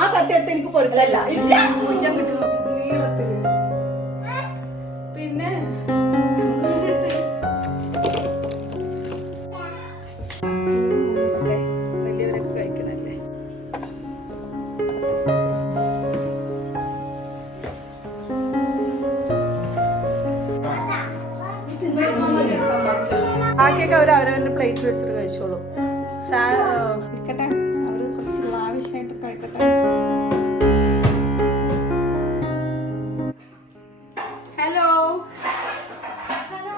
ആ കത്തിയെടുത്ത് എനിക്ക് പൊരുത്തല്ല പൂജ്യം കിട്ടുന്നു നീളത്തില്. പിന്നെ വലിയവരൊക്കെ കഴിക്കണല്ലേ. ബാക്കിയൊക്കെ അവരവരുടെ പ്ലേറ്റിൽ വെച്ചിട്ട് കഴിച്ചോളൂ. ഇരിക്കട്ടെ, അവര് കുറച്ച് ലാവിഷായിട്ട് കഴിക്കട്ടെ. Hello hello.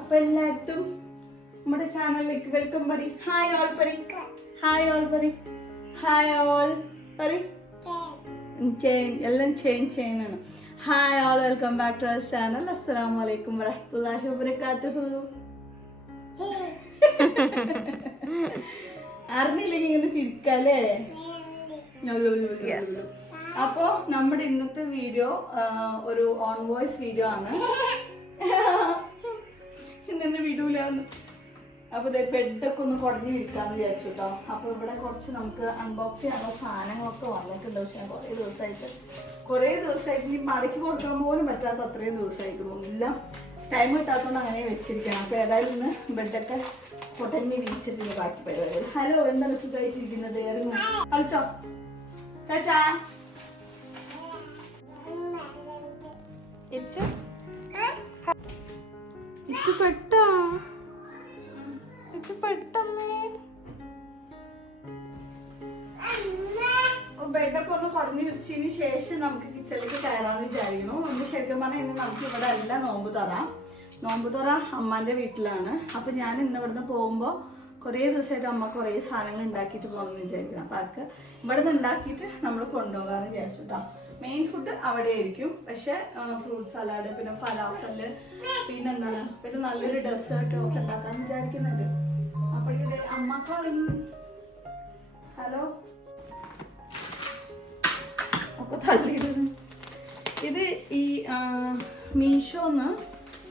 അപ്പൊ എല്ലായിടത്തും നമ്മുടെ ചാനലിലേക്ക് വെൽക്കം പറയും. ഹായ് ഓൾ പറയും. ഹായ് ഓൾ പറയും. ഹായ് ഓൾ പറയും. എല്ലാം ചെയ്യണം. Hi all, welcome back to our channel. അസ്സലാമു അലൈക്കും വറഹ്മത്തുള്ളാഹി വബറകാതുഹു. അറിഞ്ഞില്ലെങ്കിൽ ഇങ്ങനെ ചിരിക്കല്ലേ. അപ്പോ നമ്മുടെ ഇന്നത്തെ വീഡിയോ ഒരു ഓൺ വോയിസ് വീഡിയോ ആണ്. ഇന്നെ വീഡിയോയിലാന്ന്. അപ്പോൾ ഇതേ ബെഡൊക്കെ ഒന്ന് കുടഞ്ഞു വിൽക്കാന്ന് വിചാരിച്ചു കേട്ടോ. അപ്പോൾ ഇവിടെ കുറച്ച് നമുക്ക് അൺബോക്സ് ചെയ്യാനുള്ള സാധനങ്ങളൊക്കെ വന്നിട്ടുണ്ട്. പക്ഷെ ഞാൻ കുറേ ദിവസമായിട്ട് ഇനി മടക്കി കൊടുക്കാൻ പോലും പറ്റാത്ത അത്രയും ദിവസമായിരിക്കുന്നു. എല്ലാം ടൈം കിട്ടാത്തതുകൊണ്ട് അങ്ങനെ വെച്ചിരിക്കണം. അപ്പോൾ ഏതായാലും ഇന്ന് ബെഡൊക്കെ കുടഞ്ഞ് വിരിച്ചിട്ട് ബാക്കി പരിപാടി. ഹലോ, എന്താണ് സുഖമായിട്ടിരിക്കുന്നത്? കളിച്ചോ ടാറ്റാ. ബെഡൊക്കെ ഒന്ന് കുടഞ്ഞു വിരിച്ചതിന് ശേഷം നമുക്ക് കിച്ചണിലേക്ക് കയറാന്ന് വിചാരിക്കുന്നു. ശരിക്കും പറഞ്ഞാൽ ഇന്ന് നമുക്ക് ഇവിടെ അല്ല നോമ്പ് തുറ അമ്മാന്റെ വീട്ടിലാണ്. അപ്പൊ ഞാൻ ഇന്ന് ഇവിടുന്ന് പോകുമ്പോൾ കുറേ ദിവസമായിട്ട് അമ്മ കുറേ സാധനങ്ങൾ ഉണ്ടാക്കിയിട്ട് പോകണമെന്ന് വിചാരിക്കണം. അപ്പൊ അതൊക്കെ ഇവിടെ നിന്ന് ഉണ്ടാക്കിയിട്ട് നമ്മൾ കൊണ്ടുപോകാന്ന് വിചാരിച്ചിട്ടോ. മെയിൻ ഫുഡ് അവിടെ ആയിരിക്കും. പക്ഷെ ഫ്രൂട്ട് സലാഡ്, പിന്നെ ഫലാഫല്, പിന്നെ എന്താണ്, പിന്നെ നല്ലൊരു ഡെസേർട്ടും ഒക്കെ ഉണ്ടാക്കാന്ന് വിചാരിക്കുന്നുണ്ട്. അപ്പോഴേ അമ്മക്കാളും ഹലോ ഒക്കെ തള്ളിയിടുന്നു. ഇത് ഈ മീഷോന്ന്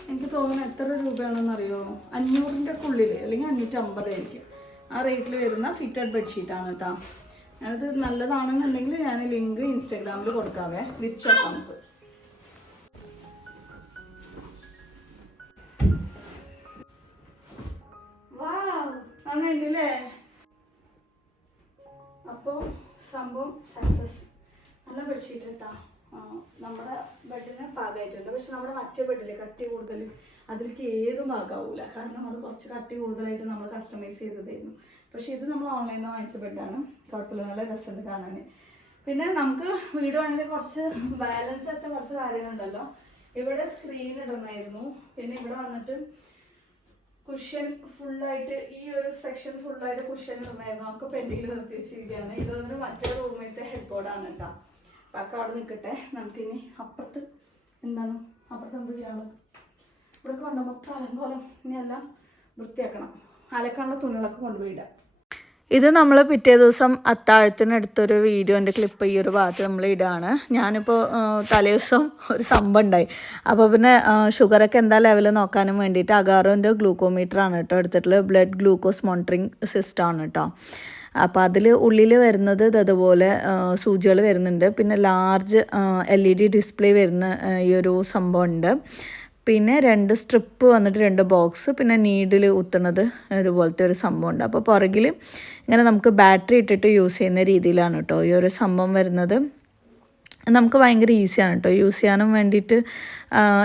എനിക്ക് തോന്നുന്നു എത്ര രൂപയാണെന്ന് അറിയോ? 500ൻ്റെ ഉള്ളിൽ അല്ലെങ്കിൽ 550 ആയിരിക്കും ആ റേറ്റിൽ വരുന്ന ഫിറ്റഡ് ബെഡ്ഷീറ്റാണ് കേട്ടോ. ഞാനത് നല്ലതാണെന്നുണ്ടെങ്കിൽ ഞാൻ ലിങ്ക് ഇൻസ്റ്റാഗ്രാമിൽ കൊടുക്കാവേ. വിരിച്ചു നോക്കാം നമുക്ക്. നന്നായിട്ടില്ലേ? അപ്പോൾ സംഭവം സക്സസ്. നല്ല ബെഡ്ഷീറ്റ് കേട്ടോ. നമ്മുടെ ബെഡിന് പാകമായിട്ടുണ്ട്. പക്ഷെ നമ്മുടെ മറ്റേ ബെഡില് കട്ടി കൂടുതൽ, അതിലേക്ക് ഏതും പാകാവൂല. കാരണം അത് കുറച്ച് കട്ടി കൂടുതലായിട്ട് നമ്മൾ കസ്റ്റമൈസ് ചെയ്തതായിരുന്നു. പക്ഷെ ഇത് നമ്മൾ ഓൺലൈനിൽ നിന്ന് വാങ്ങിച്ച ബെഡാണ്. കുഴപ്പമില്ല, നല്ല രസമുണ്ട് കാണാൻ. പിന്നെ നമുക്ക് വീഡിയോ ആണെങ്കിൽ കുറച്ച് ബാലൻസ് വെച്ച കുറച്ച് കാര്യങ്ങളുണ്ടല്ലോ. ഇവിടെ സ്ക്രീൻ ഇടുന്നായിരുന്നു. പിന്നെ ഇവിടെ വന്നിട്ട് കുഷ്യൻ ഫുള്ളായിട്ട്, ഈ ഒരു സെക്ഷൻ ഫുള്ളായിട്ട് കുഷ്യൻ ഇടുന്നായിരുന്നു. നമുക്ക് പെൻഡിൽ നിർത്തി വെച്ചിരിക്കുകയാണ്. ഇതൊന്നൊരു മറ്റൊരു റൂമിലത്തെ ഹെഡ് ബോർഡാണ് കേട്ടോ. അപ്പം ഒക്കെ അവിടെ നിൽക്കട്ടെ. നമുക്കിനി അപ്പുറത്ത് എന്താണ്, അപ്പുറത്ത് എന്ത് ചെയ്യണം? ഇവിടെ കൊണ്ടു മൊത്തം അലങ്കോലം. ഇനി എല്ലാം വൃത്തിയാക്കണം. അലക്കാനുള്ള തുണികളൊക്കെ കൊണ്ടുപോയിടാം. ഇത് നമ്മൾ പിറ്റേ ദിവസം അത്താഴത്തിനടുത്തൊരു വീഡിയോൻ്റെ ക്ലിപ്പ് ഈ ഒരു ഭാഗത്ത് നമ്മൾ ഇടാണ്. ഞാനിപ്പോൾ തലേദിവസം ഒരു സംഭവം ഉണ്ടായി. അപ്പോൾ പിന്നെ ഷുഗറൊക്കെ എന്താ ലെവൽ നോക്കാനും വേണ്ടിയിട്ട് അഗാറോൻ്റെ ഗ്ലൂക്കോമീറ്ററാണ് കേട്ടോ എടുത്തിട്ടുള്ളത്. ബ്ലഡ് ഗ്ലൂക്കോസ് മോണിറ്ററിങ് സിസ്റ്റമാണ് കേട്ടോ. അപ്പോൾ അതിൽ ഉള്ളിൽ വരുന്നത് അതുപോലെ സൂചികൾ വരുന്നുണ്ട്. പിന്നെ ലാർജ് LED ഡിസ്പ്ലേ വരുന്ന ഈ ഒരു സംഭവം ഉണ്ട്. പിന്നെ 2 സ്ട്രിപ്പ് വന്നിട്ട് 2 ബോക്സ്, പിന്നെ നീഡിൽ കുത്തുന്നത് ഇതുപോലത്തെ ഒരു സംഭവം ഉണ്ട്. അപ്പോൾ പുറകിൽ ഇങ്ങനെ നമുക്ക് ബാറ്ററി ഇട്ടിട്ട് യൂസ് ചെയ്യുന്ന രീതിയിലാണ് കേട്ടോ ഈ ഒരു സംഭവം വരുന്നത്. നമുക്ക് ഭയങ്കര ഈസിയാണ് കേട്ടോ യൂസ് ചെയ്യാനും വേണ്ടിയിട്ട്.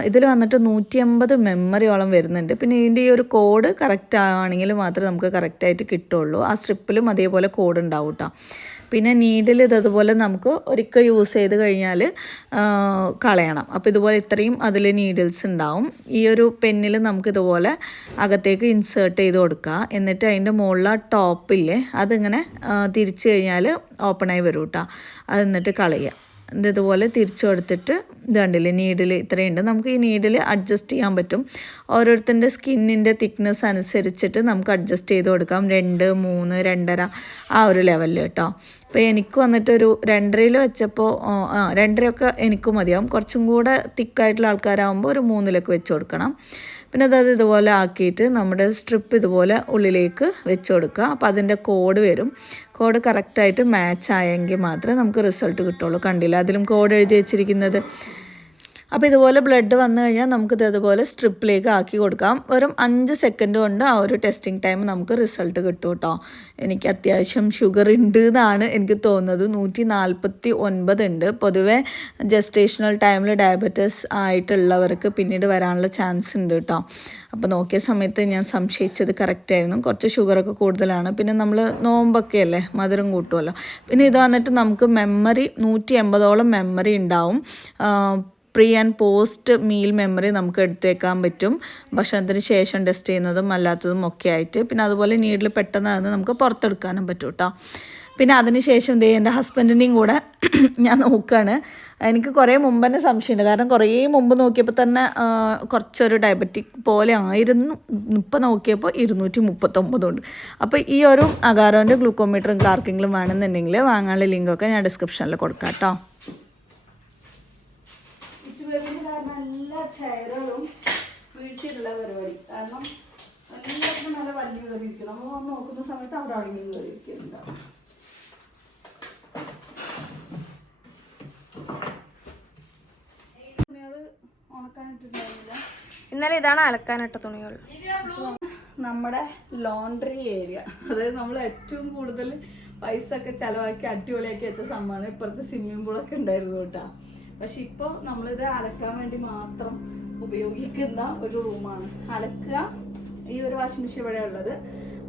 ഇതിൽ വന്നിട്ട് 150 മെമ്മറിയോളം വരുന്നുണ്ട്. പിന്നെ ഇതിൻ്റെ ഈ ഒരു കോഡ് കറക്റ്റ് ആണെങ്കിൽ മാത്രമേ നമുക്ക് കറക്റ്റായിട്ട് കിട്ടുള്ളൂ. ആ സ്ട്രിപ്പിലും അതേപോലെ കോഡ് ഉണ്ടാവും കേട്ടോ. പിന്നെ നീഡിൽ ഇതുപോലെ നമുക്ക് ഒരിക്കൽ യൂസ് ചെയ്ത് കഴിഞ്ഞാൽ കളയണം. അപ്പോൾ ഇതുപോലെ ഇത്രയും അതിൽ നീഡിൽസ് ഉണ്ടാവും. ഈ ഒരു പെന്നിൽ നമുക്കിതുപോലെ അകത്തേക്ക് ഇൻസേർട്ട് ചെയ്ത് കൊടുക്കുക. എന്നിട്ട് അതിൻ്റെ മുകളിൽ ടോപ്പില്ലേ അതിങ്ങനെ തിരിച്ച് കഴിഞ്ഞാൽ ഓപ്പണായി വരും കേട്ടോ. അത് എന്നിട്ട് കളയുക. ഇതുപോലെ തിരിച്ചു കൊടുത്തിട്ട് ഇത് കണ്ടില്ലേ നീഡിൽ ഇത്രയുണ്ട്. നമുക്ക് ഈ നീഡിൽ അഡ്ജസ്റ്റ് ചെയ്യാൻ പറ്റും. ഓരോരുത്തരുടെ സ്കിന്നിൻ്റെ തിക്നെസ് അനുസരിച്ചിട്ട് നമുക്ക് അഡ്ജസ്റ്റ് ചെയ്ത് കൊടുക്കാം. 2, 3, 2.5 ആ ഒരു ലെവലിൽ കേട്ടോ. അപ്പോൾ എനിക്ക് വന്നിട്ടൊരു 2.5 വെച്ചപ്പോൾ 2.5 എനിക്ക് മതിയാവും. കുറച്ചും കൂടെ തിക്കായിട്ടുള്ള ആൾക്കാരാകുമ്പോൾ ഒരു 3 വെച്ച് കൊടുക്കണം. പിന്നെ അത് ഇതുപോലെ ആക്കിയിട്ട് നമ്മുടെ സ്ട്രിപ്പ് ഇതുപോലെ ഉള്ളിലേക്ക് വെച്ച് കൊടുക്കുക. അപ്പോൾ അതിൻ്റെ കോഡ് വരും. കോഡ് കറക്റ്റായിട്ട് മാച്ച് ആയെങ്കിൽ മാത്രമേ നമുക്ക് റിസൾട്ട് കിട്ടുള്ളൂ. കണ്ടില്ല, അതിലും കോഡ് എഴുതി വെച്ചിരിക്കുന്നത്. അപ്പോൾ ഇതുപോലെ ബ്ലഡ് വന്നു കഴിഞ്ഞാൽ നമുക്കിത് അതുപോലെ സ്ട്രിപ്പിലേക്ക് ആക്കി കൊടുക്കാം. വെറും 5 സെക്കൻഡ് കൊണ്ട് ആ ഒരു ടെസ്റ്റിംഗ് ടൈം നമുക്ക് റിസൾട്ട് കിട്ടും കേട്ടോ. എനിക്ക് അത്യാവശ്യം ഷുഗർ ഉണ്ട് എന്നാണ് എനിക്ക് തോന്നുന്നത്. 149 ഉണ്ട്. പൊതുവേ ജസ്റ്റേഷണൽ ടൈമിൽ ഡയബറ്റീസ് ആയിട്ടുള്ളവർക്ക് പിന്നീട് വരാനുള്ള ചാൻസ് ഉണ്ട് കേട്ടോ. അപ്പോൾ നോക്കിയ സമയത്ത് ഞാൻ സംശയിച്ചത് കറക്റ്റായിരുന്നു. കുറച്ച് ഷുഗറൊക്കെ കൂടുതലാണ്. പിന്നെ നമ്മൾ നോമ്പൊക്കെ അല്ലേ, മധുരം കൂട്ടുമല്ലോ. പിന്നെ ഇത് വന്നിട്ട് നമുക്ക് മെമ്മറി 180ഓളം മെമ്മറി ഉണ്ടാവും. Pre and post meal memory നമുക്ക് എടുത്തു വെക്കാൻ പറ്റും. ഭക്ഷണത്തിന് ശേഷം ടെസ്റ്റ് ചെയ്യുന്നതും അല്ലാത്തതും ഒക്കെ ആയിട്ട്. പിന്നെ അതുപോലെ നീഡിൽ പെട്ടെന്ന് നമുക്ക് പുറത്തെടുക്കാനും പറ്റും കേട്ടോ. പിന്നെ അതിന് ശേഷം എൻ്റെ ഹസ്ബൻഡിനെയും കൂടെ ഞാൻ നോക്കുകയാണ്. എനിക്ക് കുറേ മുമ്പ് തന്നെ സംശയമുണ്ട്. കാരണം കുറേ മുമ്പ് നോക്കിയപ്പോൾ തന്നെ കുറച്ചൊരു ഡയബറ്റിക് പോലെ ആയിരുന്നു. ഇപ്പോൾ നോക്കിയപ്പോൾ 239 ഉണ്ട്. അപ്പോൾ ഈ ഒരു അഗാരോൻ്റെ ഗ്ലൂക്കോമീറ്റർ നിങ്ങൾക്ക് ആർക്കെങ്കിലും വേണമെന്നുണ്ടെങ്കിൽ വാങ്ങാനുള്ള ലിങ്കൊക്കെ ഞാൻ ഡിസ്ക്രിപ്ഷനിൽ കൊടുക്കാം കേട്ടോ. എല്ലാ ചെയറുകളും വീട്ടിലുള്ള പരിപാടി. കാരണം എല്ലാത്തിനും നല്ല വലിയ കയറിയിരിക്കും. നമ്മൾ വന്ന് നോക്കുന്ന സമയത്ത് അവിടെ അടങ്ങി കയറിയിരിക്കുന്നുണ്ടാവും. തുണികള് ഉണക്കാനിട്ടുണ്ടായിരുന്നില്ല. ഇന്നലെ ഇതാണ് അലക്കാനിട്ട തുണികൾ. നമ്മുടെ ലോണ്ടറി ഏരിയ, അതായത് നമ്മൾ ഏറ്റവും കൂടുതൽ പൈസ ഒക്കെ ചിലവാക്കി അടിപൊളിയാക്കി വെച്ച സംഭവമാണ്. ഇപ്പുറത്തെ സ്വിമ്മിംഗ് പൂളൊക്കെ ഉണ്ടായിരുന്നു കേട്ടോ. പക്ഷെ ഇപ്പോൾ നമ്മളിത് അലക്കാൻ വേണ്ടി മാത്രം ഉപയോഗിക്കുന്ന ഒരു റൂമാണ്. അലക്കുക, ഈ ഒരു വാഷിംഗ് മെഷീൻ ഇവിടെ ഉള്ളത്,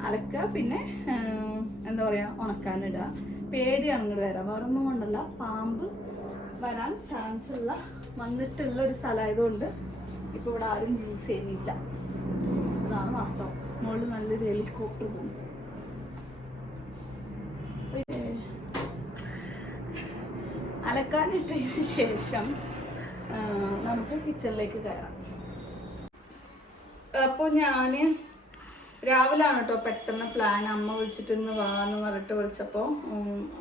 അലക്കുക, പിന്നെ എന്താ പറയുക, ഉണക്കാനിടുക. പേടിയാണ് ഇങ്ങോട്ട് വരാം, വേറൊന്നും കൊണ്ടല്ല, പാമ്പ് വരാൻ ചാൻസ് വന്നിട്ടുള്ള ഒരു സ്ഥലമായതുകൊണ്ട് ഇപ്പോൾ ഇവിടെ ആരും യൂസ് ചെയ്യുന്നില്ല. അതാണ് വാസ്തവം. മുകളിൽ നല്ലൊരു ഹെലികോപ്റ്റർ പോകും. അലക്കാനിട്ടതിന് ശേഷം നമുക്ക് കിച്ചണിലേക്ക് കയറാം. അപ്പോൾ ഞാൻ രാവിലാണ് കേട്ടോ പെട്ടെന്ന് പ്ലാൻ. അമ്മ വിളിച്ചിട്ട് ഇന്ന് വാന്ന് പറഞ്ഞിട്ട് വിളിച്ചപ്പോൾ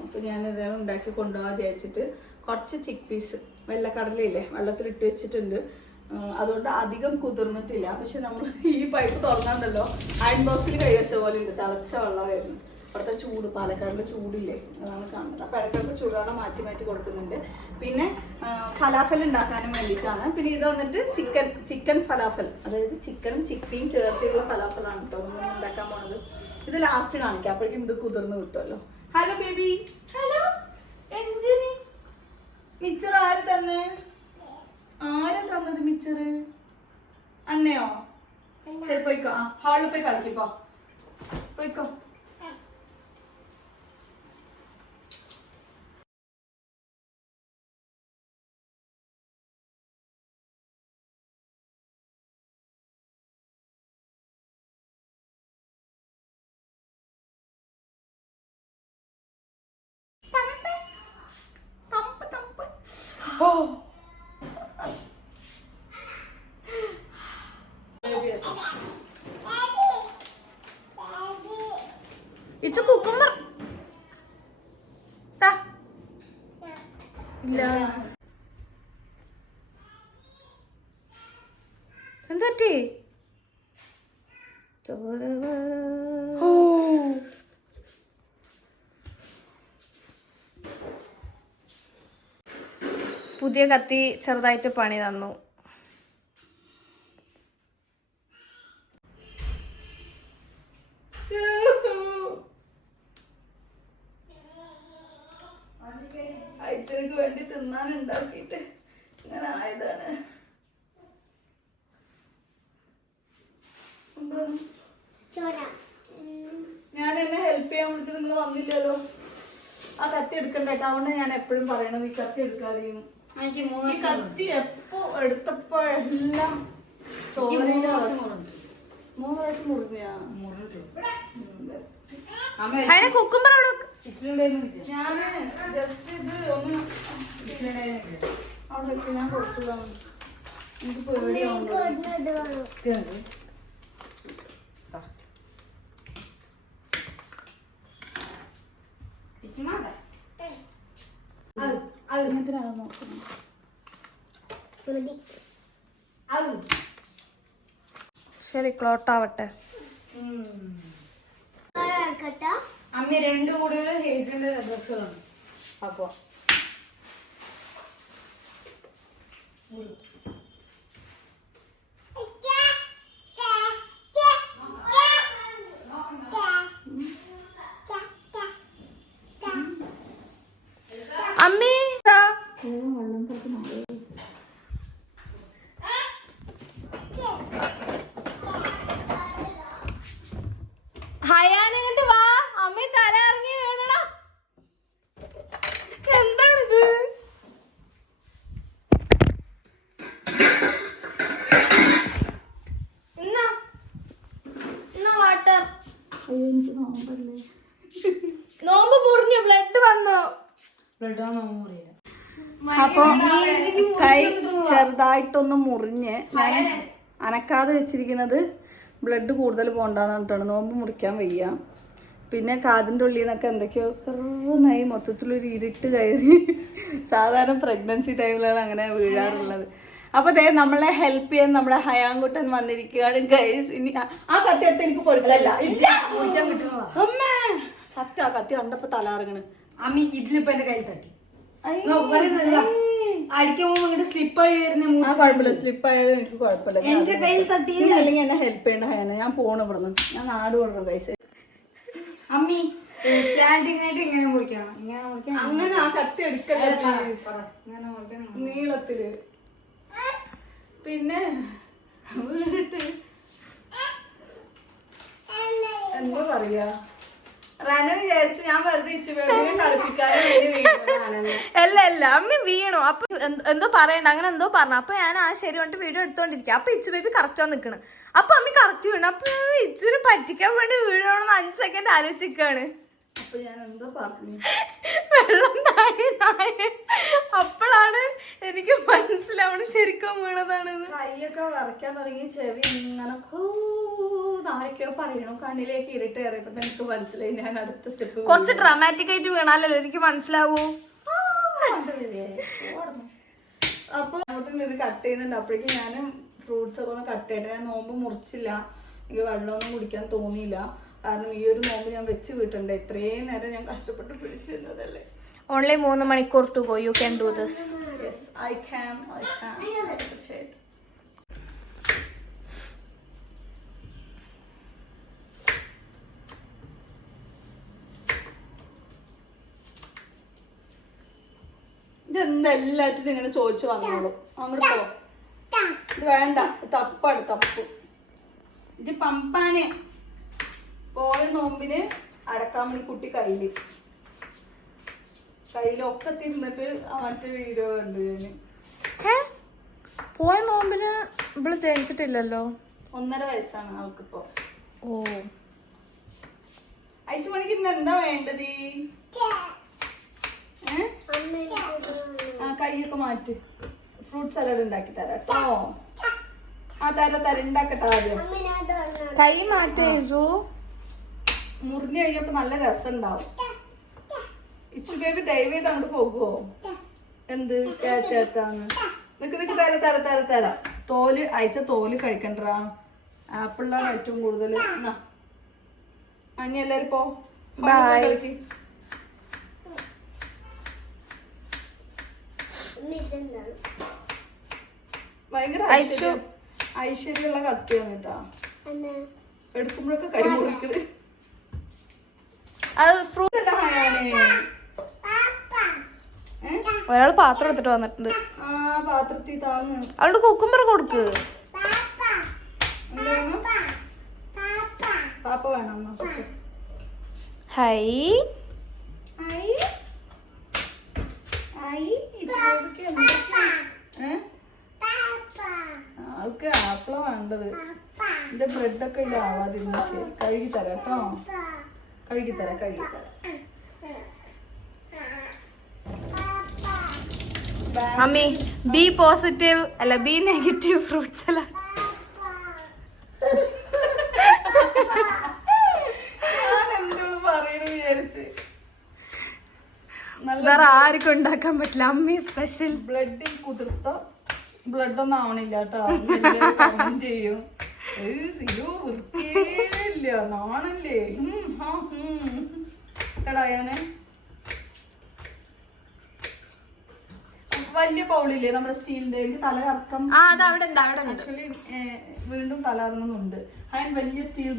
അപ്പോൾ ഞാൻ ഇതെല്ലാം ഉണ്ടാക്കി കൊണ്ടുപോകാൻ വിചാരിച്ചിട്ട് കുറച്ച് ചിക്ക് പീസ് വെള്ളക്കടലയില്ലേ വെള്ളത്തിലിട്ട് വെച്ചിട്ടുണ്ട്. അതുകൊണ്ട് അധികം കുതിർന്നിട്ടില്ല. പക്ഷെ നമ്മൾ ഈ പൈപ്പ് തുറന്നാണ്ടല്ലോ അയൺ ബോക്സിൽ കൈ വെച്ച പോലെ ഉണ്ട്. തിളച്ച വെള്ളമായിരുന്നു. അവിടുത്തെ ചൂട്, പാലക്കാടിലെ ചൂടില്ലേ, അതാണ് കാണുന്നത്. അപ്പോൾ ഇടയ്ക്കൊക്കെ ചൂടുവെള്ളം മാറ്റി മാറ്റി കൊടുക്കുന്നുണ്ട്. പിന്നെ ഫലാഫൽ ഉണ്ടാക്കാനും വേണ്ടിയിട്ടാണ്. പിന്നെ ഇത് വന്നിട്ട് ചിക്കൻ ഫലാഫൽ, അതായത് ചിക്കനും ചിക്കയും ചേർത്തിട്ടുള്ള ഫലാഫലാണ് കേട്ടോ നമ്മൾ ഉണ്ടാക്കാൻ പോണത്. ഇത് ലാസ്റ്റ് കാണിക്കാം, അപ്പോഴേക്കും ഇത് കുതിർന്ന് കിട്ടുമല്ലോ. Hello baby, hello. എന്തിന് മിച്ചർ ആര് തന്നെ? ആരാ തന്നത് മിച്ചർ? അണ്ണയോ? ശരി പോയിക്കോ. ഹാളിൽ പോയി കളിക്കോ, പോയിക്കോ. ഇച്ചു കുക്കുമ്പർ ഇല്ല. എന്തേ പുതിയ കത്തി ചെറുതായിട്ട് പണി തന്നു. അയച്ചക്ക് വേണ്ടി തിന്നാനുണ്ടാക്കിയിട്ട് ഇങ്ങനെ ആയതാണ്. ഞാൻ എന്നെ ഹെൽപ്പ് ചെയ്യാൻ വിളിച്ചിട്ട് നിങ്ങൾ വന്നില്ലല്ലോ. ആ കത്തി എടുക്കണ്ട കേട്ടോ. അതുകൊണ്ട് ഞാൻ എപ്പോഴും പറയണത് ഈ കത്തി എടുക്കാതെയും. ഈ കത്തി എപ്പോ എടുത്തപ്പോഴെല്ലാം 3 പ്രാവശ്യം മുറിഞ്ഞാ. കുക്കുമ്പർ ഞാന് ജസ്റ്റ് ഇത് ഒന്ന് അവിടെ വെച്ച് ഞാൻ കൊടുത്തതാണ്. എനിക്ക് പേടിയാവുന്നു. അങ്ങനത്തിനാണ് നോക്കുന്നത്. ശരി ക്ലോട്ട് ആവട്ടെ. അമ്മ 2 കൂടുതൽ ഹേസിന്റെ ഡ്രസ്സുകളാണ്. അപ്പൊ അമ്മി ഹയാനിങ്ങോട്ട് വാ. അമ്മി തല ഇറങ്ങി വീണടാ. എന്താണിത്? വാട്ടർ. എനിക്ക് നോമ്പല്ലേ. നോമ്പ് മുറിഞ്ഞു, ബ്ലഡ് വന്നു. അപ്പൊ കൈ ചെറുതായിട്ടൊന്ന് മുറിഞ്ഞ് ഞാൻ അനക്കാതെ വെച്ചിരിക്കുന്നത് ബ്ലഡ് കൂടുതൽ പോണ്ടെന്ന് പറഞ്ഞിട്ടാണ്. നോമ്പ് മുറിക്കാൻ വയ്യ. പിന്നെ കാതിൻ്റെ ഉള്ളിൽ നിന്നൊക്കെ എന്തൊക്കെയോ കറുന്നായി മൊത്തത്തിലൊരു ഇരുട്ട് കയറി. സാധാരണ പ്രഗ്നൻസി ടൈമിലാണ് അങ്ങനെ വീഴാറുള്ളത്. അപ്പോൾ ദേ നമ്മളെ ഹെൽപ്പ് ചെയ്യാൻ നമ്മുടെ ഹയാൻകുട്ടൻ വന്നിരിക്കുകയാണ് ഗൈസ്. ഇനി ആ കത്തി എടുത്ത് എനിക്ക് കൊടുക്കല്ല. അമ്മേ സത്യം ആ കത്തി കണ്ടപ്പോ തലാറങ്ങണ്. അമ്മി ഇതിലിപ്പോ എന്റെ കയ്യിൽ തട്ടി അടിക്കുമ്പോ ഇങ്ങോട്ട് സ്ലിപ്പായി വരുന്ന. കുഴപ്പമില്ല, സ്ലിപ്പായാലും എനിക്ക് കുഴപ്പമില്ല. എന്റെ കയ്യിൽ തട്ടി അല്ലെങ്കിൽ എന്നെ ഹെൽപ്പ് ചെയ്യേണ്ട ഹയാന. ഞാൻ പോണു ഇവിടുന്ന്. ഞാൻ നാട് കൊടുക്കും ഗൈസ്. അമ്മി സ്റ്റാൻഡിങ് ആയിട്ട് ഇങ്ങനെ മുറിക്കണം. ഇങ്ങനെ മുറിക്കണം. അങ്ങനെ ആ കത്തി എടുക്കല്ലേ ഇങ്ങനെ മുറിക്കണം നീളത്തില്. പിന്നെ വീണിട്ട് എന്താ പറയാ, റന വിചാരിച്ച് ഞാൻ വെറുതെ അല്ല അമ്മ വീണു. അപ്പൊ എന്തോ പറയണ്ട, അങ്ങനെ എന്തോ പറഞ്ഞു. അപ്പൊ ഞാൻ ആ ശരി പറഞ്ഞിട്ട് വീഡിയോ എടുത്തോണ്ടിരിക്കുക. അപ്പൊ ഇച്ചു ബേബി കറക്റ്റ് വന്ന് നിക്കണ്. അപ്പൊ അമ്മ കറക്റ്റ് വീണു. അപ്പൊ ഇച്ചിന് പറ്റിക്കാൻ വേണ്ടി വീഴണമെന്ന് 5 സെക്കൻഡ് ആലോചിക്കാണ്. അപ്പൊ ഞാൻ എന്തോ പറഞ്ഞു, വെള്ളം താഴെ. അപ്പോഴാണ് എനിക്ക് മനസ്സിലാവണം ശരിക്കും വീണതാണ്. കൈയൊക്കെ വരയ്ക്കാൻ തുടങ്ങി. ചെവി ഇങ്ങനെ ആരൊക്കെയോ പറയണു. കണ്ണിലേക്ക് ഇരുട്ട് കയറിയപ്പോ എനിക്ക് മനസ്സിലായി ഞാൻ അടുത്ത സ്റ്റെപ്പ്. കുറച്ച് ഡ്രാമാറ്റിക് ആയിട്ട് വീണാലല്ലോ എനിക്ക് മനസ്സിലാവൂ. അപ്പൊ അങ്ങോട്ടും ഇത് കട്ട് ചെയ്യുന്നുണ്ട്. അപ്പോഴേക്കും ഞാനും ഫ്രൂട്ട്സ് ഒക്കെ ഒന്ന് കട്ട് ചെയ്യട്ടെ. ഞാൻ നോമ്പ് മുറിച്ചില്ല. എനിക്ക് വെള്ളമൊന്നും കുടിക്കാൻ തോന്നിയില്ല. കാരണം ഈ ഒരു നോമ്പ് ഞാൻ വെച്ച് വീട്ടുണ്ട്. ഇത്രയും നേരം ഞാൻ കഷ്ടപ്പെട്ട് പിടിച്ചിരുന്നതല്ലേ. Only 3 മണിക്കൂർ to go. You can do this. Yes, I can. ഇതെന്താ എല്ലാറ്റിനും ഇങ്ങനെ ചോദിച്ചു വന്നോളൂ. അങ്ങോട്ട് പോ. ഇത് വേണ്ട, തപ്പാണ് തപ്പ്. ഇത് പമ്പാണ്. പോയ നോമ്പിന് അടക്കാൻ വേണ്ടി കുട്ടി കയ്യിലൊക്കെ തിന്നിട്ട് മറ്റേ വീഡിയോ കണ്ടു ഞാൻ. പോയ നോമ്പിന് ഇവള് ജനിച്ചിട്ടില്ലല്ലോ. 1.5 വയസ്സാണ് അവൾക്കിപ്പോ. ഓ അയച്ചു മണിക്ക് ഇന്ന് എന്താ വേണ്ടത്? ആ കൈയൊക്കെ മാറ്റ്. ഫ്രൂട്ട് സലാഡ് ഉണ്ടാക്കി തരാം കേട്ടോ. ആ തരാം ഉണ്ടാക്കട്ടെ. ആദ്യം കൈ മാറ്റേ. മുറിഞ്ഞു കഴിഞ്ഞപ്പോ നല്ല രസം ഉണ്ടാവും. ഇച്ചു ബേബി ദയവേത് അങ്ങോട്ട് പോകുവോ? എന്ത് കേട്ടാന്ന് നിക്ക് തരാം. തോല് അയച്ച തോല് കഴിക്കണ്ടാ. ആപ്പിളിലാണ് ഏറ്റവും കൂടുതൽ. അനി എല്ലാരും പോ. ഭയങ്കര ഐശ്വര്യമുള്ള കത്തിയാണ് കേട്ടാ. എടുക്കുമ്പോഴൊക്കെ കൈ മുറിക്കല്. ഒരാള് പാത്രം എടുത്തിട്ട് വന്നിട്ടുണ്ട്. പാത്രത്തിൽ താന്ന് അവളുടെ കുക്കുമ്പർ കൊടുക്ക്. പാപ്പ വേണം. ഹൈ അവൾക്ക് ആപ്പിള വേണ്ടത്. എന്റെ ബ്രെഡൊക്കെ ഇതാവാതിരുന്ന ശരി. കഴുകി തരാം കേട്ടോ. കഴുകി തരാം. അമ്മി ബി പോസിറ്റീവ് അല്ല ബി നെഗറ്റീവ് ഫ്രൂട്ട് സലാഡ്. വേറെ ആർക്കും ഉണ്ടാക്കാൻ പറ്റില്ല. അമ്മി സ്പെഷ്യൽ. ബ്ലഡിൽ കുതിർത്ത ബ്ലഡൊന്നും ആവണില്ല കേട്ടോ. കമന്റ് ചെയ്യും വൃത്തിയില്ല നാണല്ലേ കടായാനെ. വലിയ ബൗളില്ലേ നമ്മുടെ സ്റ്റീലിന്റെ, എനിക്ക് തല കറക്കം ആക്ച്വലി വീണ്ടും തല ഇറങ്ങുന്നുണ്ട്. അതിന് വലിയ സ്റ്റീൽ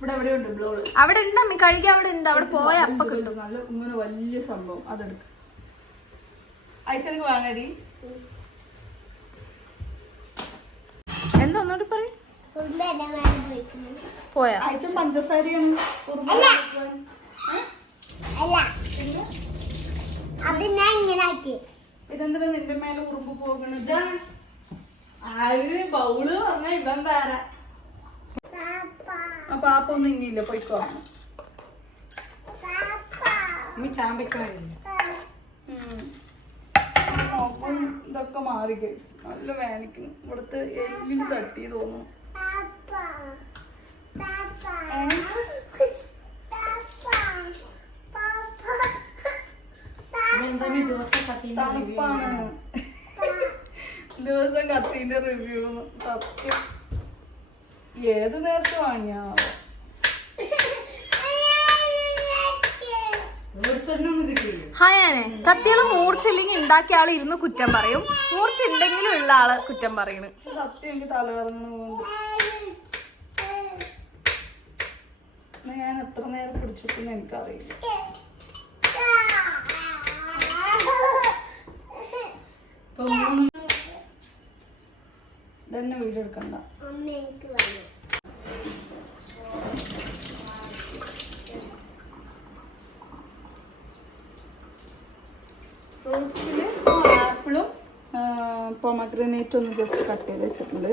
ഇവിടെ എവിടെയുണ്ട് ബ്ലോള് അവിടെ ഉണ്ട് അമ്മി, കഴുകി അവിടെ ഉണ്ട്. അവിടെ പോയ അപ്പൊ കിട്ടും. നല്ല ഇങ്ങനെ വലിയ സംഭവം. അതെടുക്ക അയച്ചെനിക്ക് വാങ്ങടി. എന്താ ഒന്നോട്ട് പറയും പോയാ അയച്ച പഞ്ചസാരയാണ്. ഇതെന്തിനാ നിന്റെ മേലെ ഉറുമ്പ് പോകണത്? ബൗള് പറഞ്ഞ ഇവൻ വേറെ. പാപ്പ ഒന്നും ഇനിയില്ല, പോയിക്കോ. നോക്കും ഇതൊക്കെ മാറി ഗൈസ്. നല്ല വേനിക്കുന്നു. ഇവിടുത്തെ എല്ലിന് തട്ടി തോന്നുന്നു. തണുപ്പാണ്. ദിവസം കത്തിന്റെ റിവ്യൂ സത്യം ഏത് നേരത്ത് വാങ്ങിയാ. ഹായാനെ കത്തികള് മൂർച്ചില്ലെങ്കിൽ ഉണ്ടാക്കിയ ആള് ഇരുന്ന് കുറ്റം പറയും, മൂർച്ചുണ്ടെങ്കിലും ഉള്ള ആള് കുറ്റം പറയണ്. സത്യം എനിക്ക് തലകറങ്ങുന്നതുകൊണ്ട് ഞാൻ എത്ര നേരം പിടിച്ചിട്ടെന്ന് എനിക്കറിയില്ല. ഇതന്നെ വീഡിയോ എടുക്കണ്ട. ഫ്രൂട്ട്സിൽ ആപ്പിളും പൊമഗ്രനേറ്റും ഒന്ന് ജസ്റ്റ് കട്ട് ചെയ്ത് വെച്ചിട്ടുണ്ട്.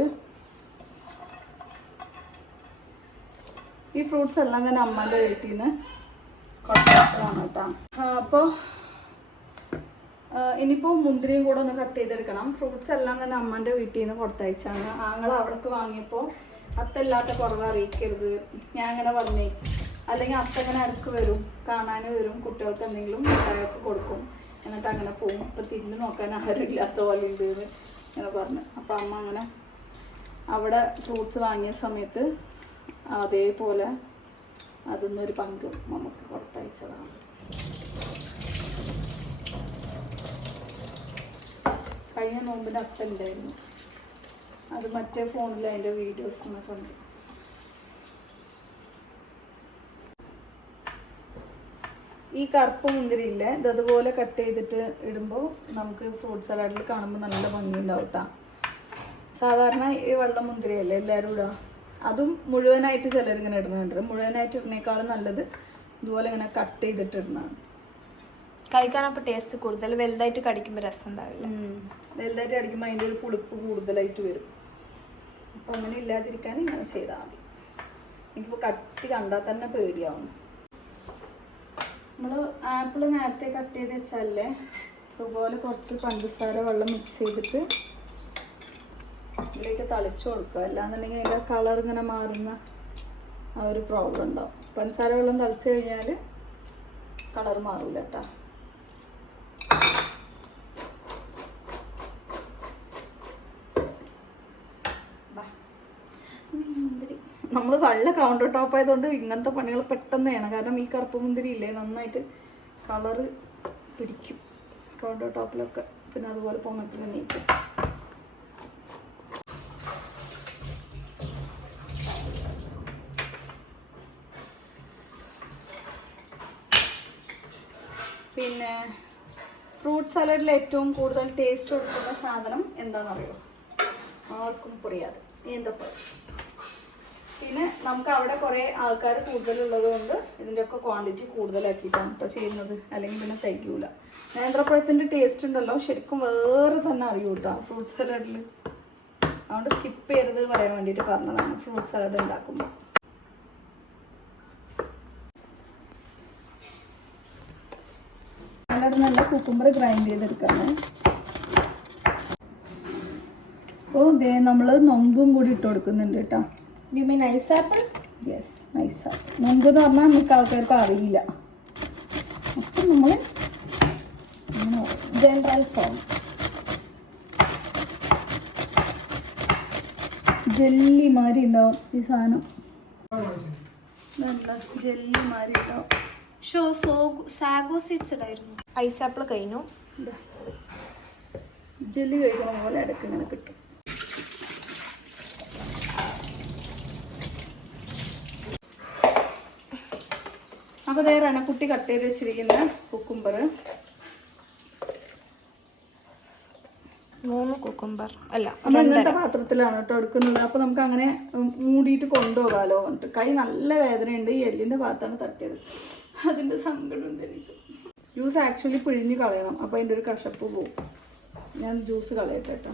ഈ ഫ്രൂട്ട്സ് എല്ലാം തന്നെ അമ്മേൻ്റെ വീട്ടിൽ നിന്ന് കൊടുത്തതാണ് കേട്ടോ. അപ്പോൾ ഇനിയിപ്പോൾ മുന്തിരിയും കൂടെ ഒന്ന് കട്ട് ചെയ്തെടുക്കണം. ഫ്രൂട്ട്സ് എല്ലാം തന്നെ അമ്മേൻ്റെ വീട്ടിൽ നിന്ന് കൊടുത്തയച്ചാണ്. ആങ്ങൾ അവിടേക്ക് വാങ്ങിയപ്പോൾ അത്തല്ലാത്ത കുറവ് അറിയിക്കരുത് ഞാൻ അങ്ങനെ പറഞ്ഞേ, അല്ലെങ്കിൽ അത്ത അങ്ങനെ അടുക്ക് വരും, കാണാൻ വരും, കുട്ടികൾക്ക് എന്തെങ്കിലും മിഠായിയൊക്കെ കൊടുക്കും, എന്നിട്ട് അങ്ങനെ പോകും. അപ്പോൾ തിരിഞ്ഞ് നോക്കാൻ ആരും ഇല്ലാത്ത പോലെ ഉണ്ട് എന്ന് ഇങ്ങനെ പറഞ്ഞു. അപ്പോൾ അമ്മ അങ്ങനെ അവിടെ ഫ്രൂട്ട്സ് വാങ്ങിയ സമയത്ത് അതേപോലെ അതിന്നൊരു പങ്ക് നമുക്ക് കൊടുത്തയച്ചതാണ്. കഴിഞ്ഞ നോമ്പിൻ്റെ അത്തുണ്ടായിരുന്നു, അത് മറ്റേ ഫോണിൽ അതിൻ്റെ വീഡിയോസ് എന്നൊക്കെ ഉണ്ട്. ഈ കറുപ്പ് മുന്തിരി ഇല്ലേ, ഇതതുപോലെ കട്ട് ചെയ്തിട്ട് ഇടുമ്പോൾ നമുക്ക് ഫ്രൂട്ട് സലാഡിൽ കാണുമ്പോൾ നല്ല ഭംഗിയുണ്ടാവും കേട്ടോ. സാധാരണ ഈ വെള്ളം മുന്തിരിയല്ലേ എല്ലാവരും ഇടുക, അതും മുഴുവനായിട്ട് ചിലരിങ്ങനെ ഇടുന്നുണ്ട്. മുഴുവനായിട്ട് ഇടുന്നേക്കാളും നല്ലത് ഇതുപോലെ ഇങ്ങനെ കട്ട് ചെയ്തിട്ട് ഇടുന്നതാണ്. കഴിക്കാനപ്പോൾ ടേസ്റ്റ് കൂടുതൽ, വലുതായിട്ട് കടിക്കുമ്പോൾ രസം ഉണ്ടാവില്ല. വലുതായിട്ട് കടിക്കുമ്പോൾ അതിൻ്റെ ഒരു പുളിപ്പ് കൂടുതലായിട്ട് വരും. അപ്പോൾ അങ്ങനെ ഇല്ലാതിരിക്കാൻ ഇങ്ങനെ ചെയ്താൽ മതി. എനിക്കിപ്പോൾ കട്ടി കണ്ടാൽ തന്നെ പേടിയാവും. നമ്മൾ ആപ്പിൾ നേരത്തെ കട്ട് ചെയ്ത് വെച്ചാലേ അതുപോലെ കുറച്ച് പഞ്ചസാര വെള്ളം മിക്സ് ചെയ്തിട്ട് ഇതിലേക്ക് തളിച്ചു കൊടുക്കുക. അല്ലാന്നുണ്ടെങ്കിൽ അതിൻ്റെ കളർ ഇങ്ങനെ മാറുന്ന ആ ഒരു പ്രോബ്ലം ഉണ്ടാവും. പഞ്ചസാര വെള്ളം തളിച്ച് കഴിഞ്ഞാൽ കളർ മാറൂല കേട്ടോ. നമ്മൾ നല്ല കൗണ്ടർ ടോപ്പ് ആയതുകൊണ്ട് ഇങ്ങനത്തെ പണികൾ പെട്ടെന്ന് ചെയ്യണം. കാരണം ഈ കറുപ്പ് മുന്തിരി ഇല്ലേ നന്നായിട്ട് കളറ് പിടിക്കും കൗണ്ടർ ടോപ്പിലൊക്കെ. പിന്നെ അതുപോലെ പൊമഗ്രനേറ്റ്. പിന്നെ ഫ്രൂട്ട് സലാഡിൽ ഏറ്റവും കൂടുതൽ ടേസ്റ്റ് കൊടുക്കുന്ന സാധനം എന്താണെന്നറിയോ? ആർക്കും പറയാതെ ഈന്തപ്പഴം. പിന്നെ നമുക്ക് അവിടെ കുറേ ആൾക്കാർ കൂടുതലുള്ളത് കൊണ്ട് ഇതിൻ്റെയൊക്കെ ക്വാണ്ടിറ്റി കൂടുതലാക്കിയിട്ടാണ് കേട്ടോ ചെയ്യുന്നത്, അല്ലെങ്കിൽ പിന്നെ തികയൂല. നേന്ത്രപ്പഴത്തിൻ്റെ ടേസ്റ്റ് ഉണ്ടല്ലോ ശരിക്കും വേറെ തന്നെ അറിയൂ കേട്ടോ ഫ്രൂട്ട് സലാഡിൽ. അതുകൊണ്ട് സ്കിപ്പ് ചെയ്തത് പറയാൻ വേണ്ടിയിട്ട് പറഞ്ഞതാണ് ഫ്രൂട്ട് സലാഡ് ഉണ്ടാക്കുമ്പോൾ. നല്ല അവിടെ നല്ല കുക്കുംബർ ഗ്രൈൻഡ് ചെയ്തെടുക്കാണ്. അപ്പോൾ ദേ നമ്മൾ നൊങ്കും കൂടി ഇട്ട് കൊടുക്കുന്നുണ്ട് കേട്ടോ. You mean nice apple? Yes, nice apple. നൊങ്ക് എന്ന് പറഞ്ഞാൽ നമുക്ക് ആൾക്കാർക്ക് അറിയില്ല. അപ്പം നമ്മൾ ജനറൽ ഫോം ജെല്ലി മാതിരി ഉണ്ടാവും ഈ സാധനം. ജെല്ലി മാതിരി ഉണ്ടാവും. സാഗോ സീഡ്സ് ഇടായിരുന്നു. ഐസ് ആപ്പിൾ കഴിഞ്ഞു. ജെല്ലി കഴിക്കുന്ന പോലെ ഇടയ്ക്ക് ഇങ്ങനെ കിട്ടും. അപ്പോൾ നേരാണ് കുട്ടി കട്ട് ചെയ്ത് വെച്ചിരിക്കുന്ന കുക്കുംബർ. 3 കുക്കുംബർ അല്ല, നമ്മൾ ഇങ്ങനത്തെ പാത്രത്തിലാണ് കേട്ടോ എടുക്കുന്നത്. അപ്പോൾ നമുക്ക് അങ്ങനെ മൂടിയിട്ട് കൊണ്ടുപോകാമല്ലോ പറഞ്ഞിട്ട്. കൈ നല്ല വേദനയുണ്ട്. ഈ എല്ലിൻ്റെ ഭാഗത്താണ് തട്ടിയത്. അതിൻ്റെ സങ്കടമുണ്ട് എനിക്ക്. ജ്യൂസ് ആക്ച്വലി പിഴിഞ്ഞ് കളയണം. അപ്പോൾ അതിൻ്റെ ഒരു കശപ്പ് പോകും. ഞാൻ ജ്യൂസ് കളയട്ടെ കേട്ടോ.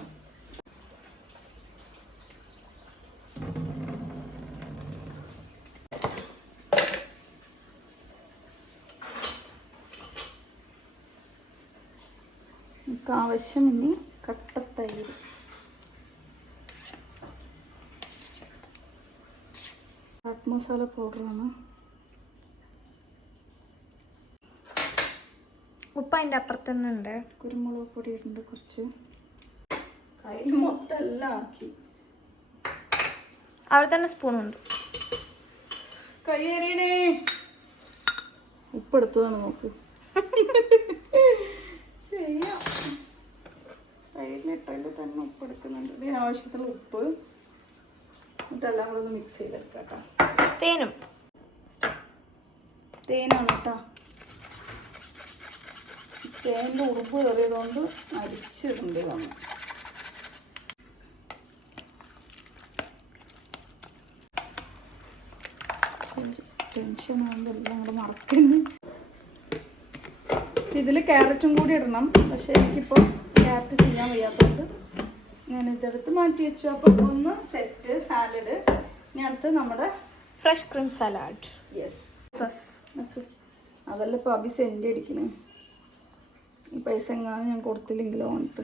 നമുക്ക് ആവശ്യം ഇനി കട്ടത്തൈര്. ചാറ്റ് മസാല പൗഡറാണ്. ഉപ്പ് അതിൻ്റെ അപ്പുറത്ത് തന്നെ ഉണ്ട്. കുരുമുളക് പൊടി ഇട്ടുണ്ട് കുറച്ച്. കയ്യിൽ മൊത്തം എല്ലാം ആക്കി. അവിടെ തന്നെ സ്പൂണുണ്ട്. കയ്യേറിയണേ. ഉപ്പ് എടുത്തതാണ് നോക്ക്. ചെയ്യാം. തൈരിലിട്ടതിൽ തന്നെ ഉപ്പ് എടുക്കുന്നുണ്ട്. ഇതിന് ആവശ്യത്തിനുള്ള ഉപ്പ്. എന്നിട്ടെല്ലാം കൂടെ ഒന്ന് മിക്സ് ചെയ്തെടുക്കാം കേട്ടോ. തേനും തേനാണ് കേട്ടോ. തേനിൻ്റെ ഉറുപ്പ് കയറിയതുകൊണ്ട് അരിച്ചിട്ടുണ്ട് നമ്മൾ. ടെൻഷനാകുമ്പോൾ എല്ലാം കൂടെ മറക്കുന്നു. ഇതിൽ ക്യാരറ്റും കൂടി ഇടണം. പക്ഷേ എനിക്കിപ്പോൾ ക്യാരറ്റ് ചെയ്യാൻ വയ്യാത്തതുകൊണ്ട് ഞാനിതെടുത്ത് മാറ്റി വെച്ചു. അപ്പോൾ ഒന്ന് സെറ്റ് സാലഡ്. ഇനി അടുത്ത് നമ്മുടെ ഫ്രഷ് ക്രീം സലാഡ്. യെസ്, അതല്ല ഇപ്പോൾ അഭി സെൻറ്റ് അടിക്കണേ. ഈ പൈസ എങ്ങാനും ഞാൻ കൊടുത്തില്ലെങ്കിലോ വന്നിട്ട്.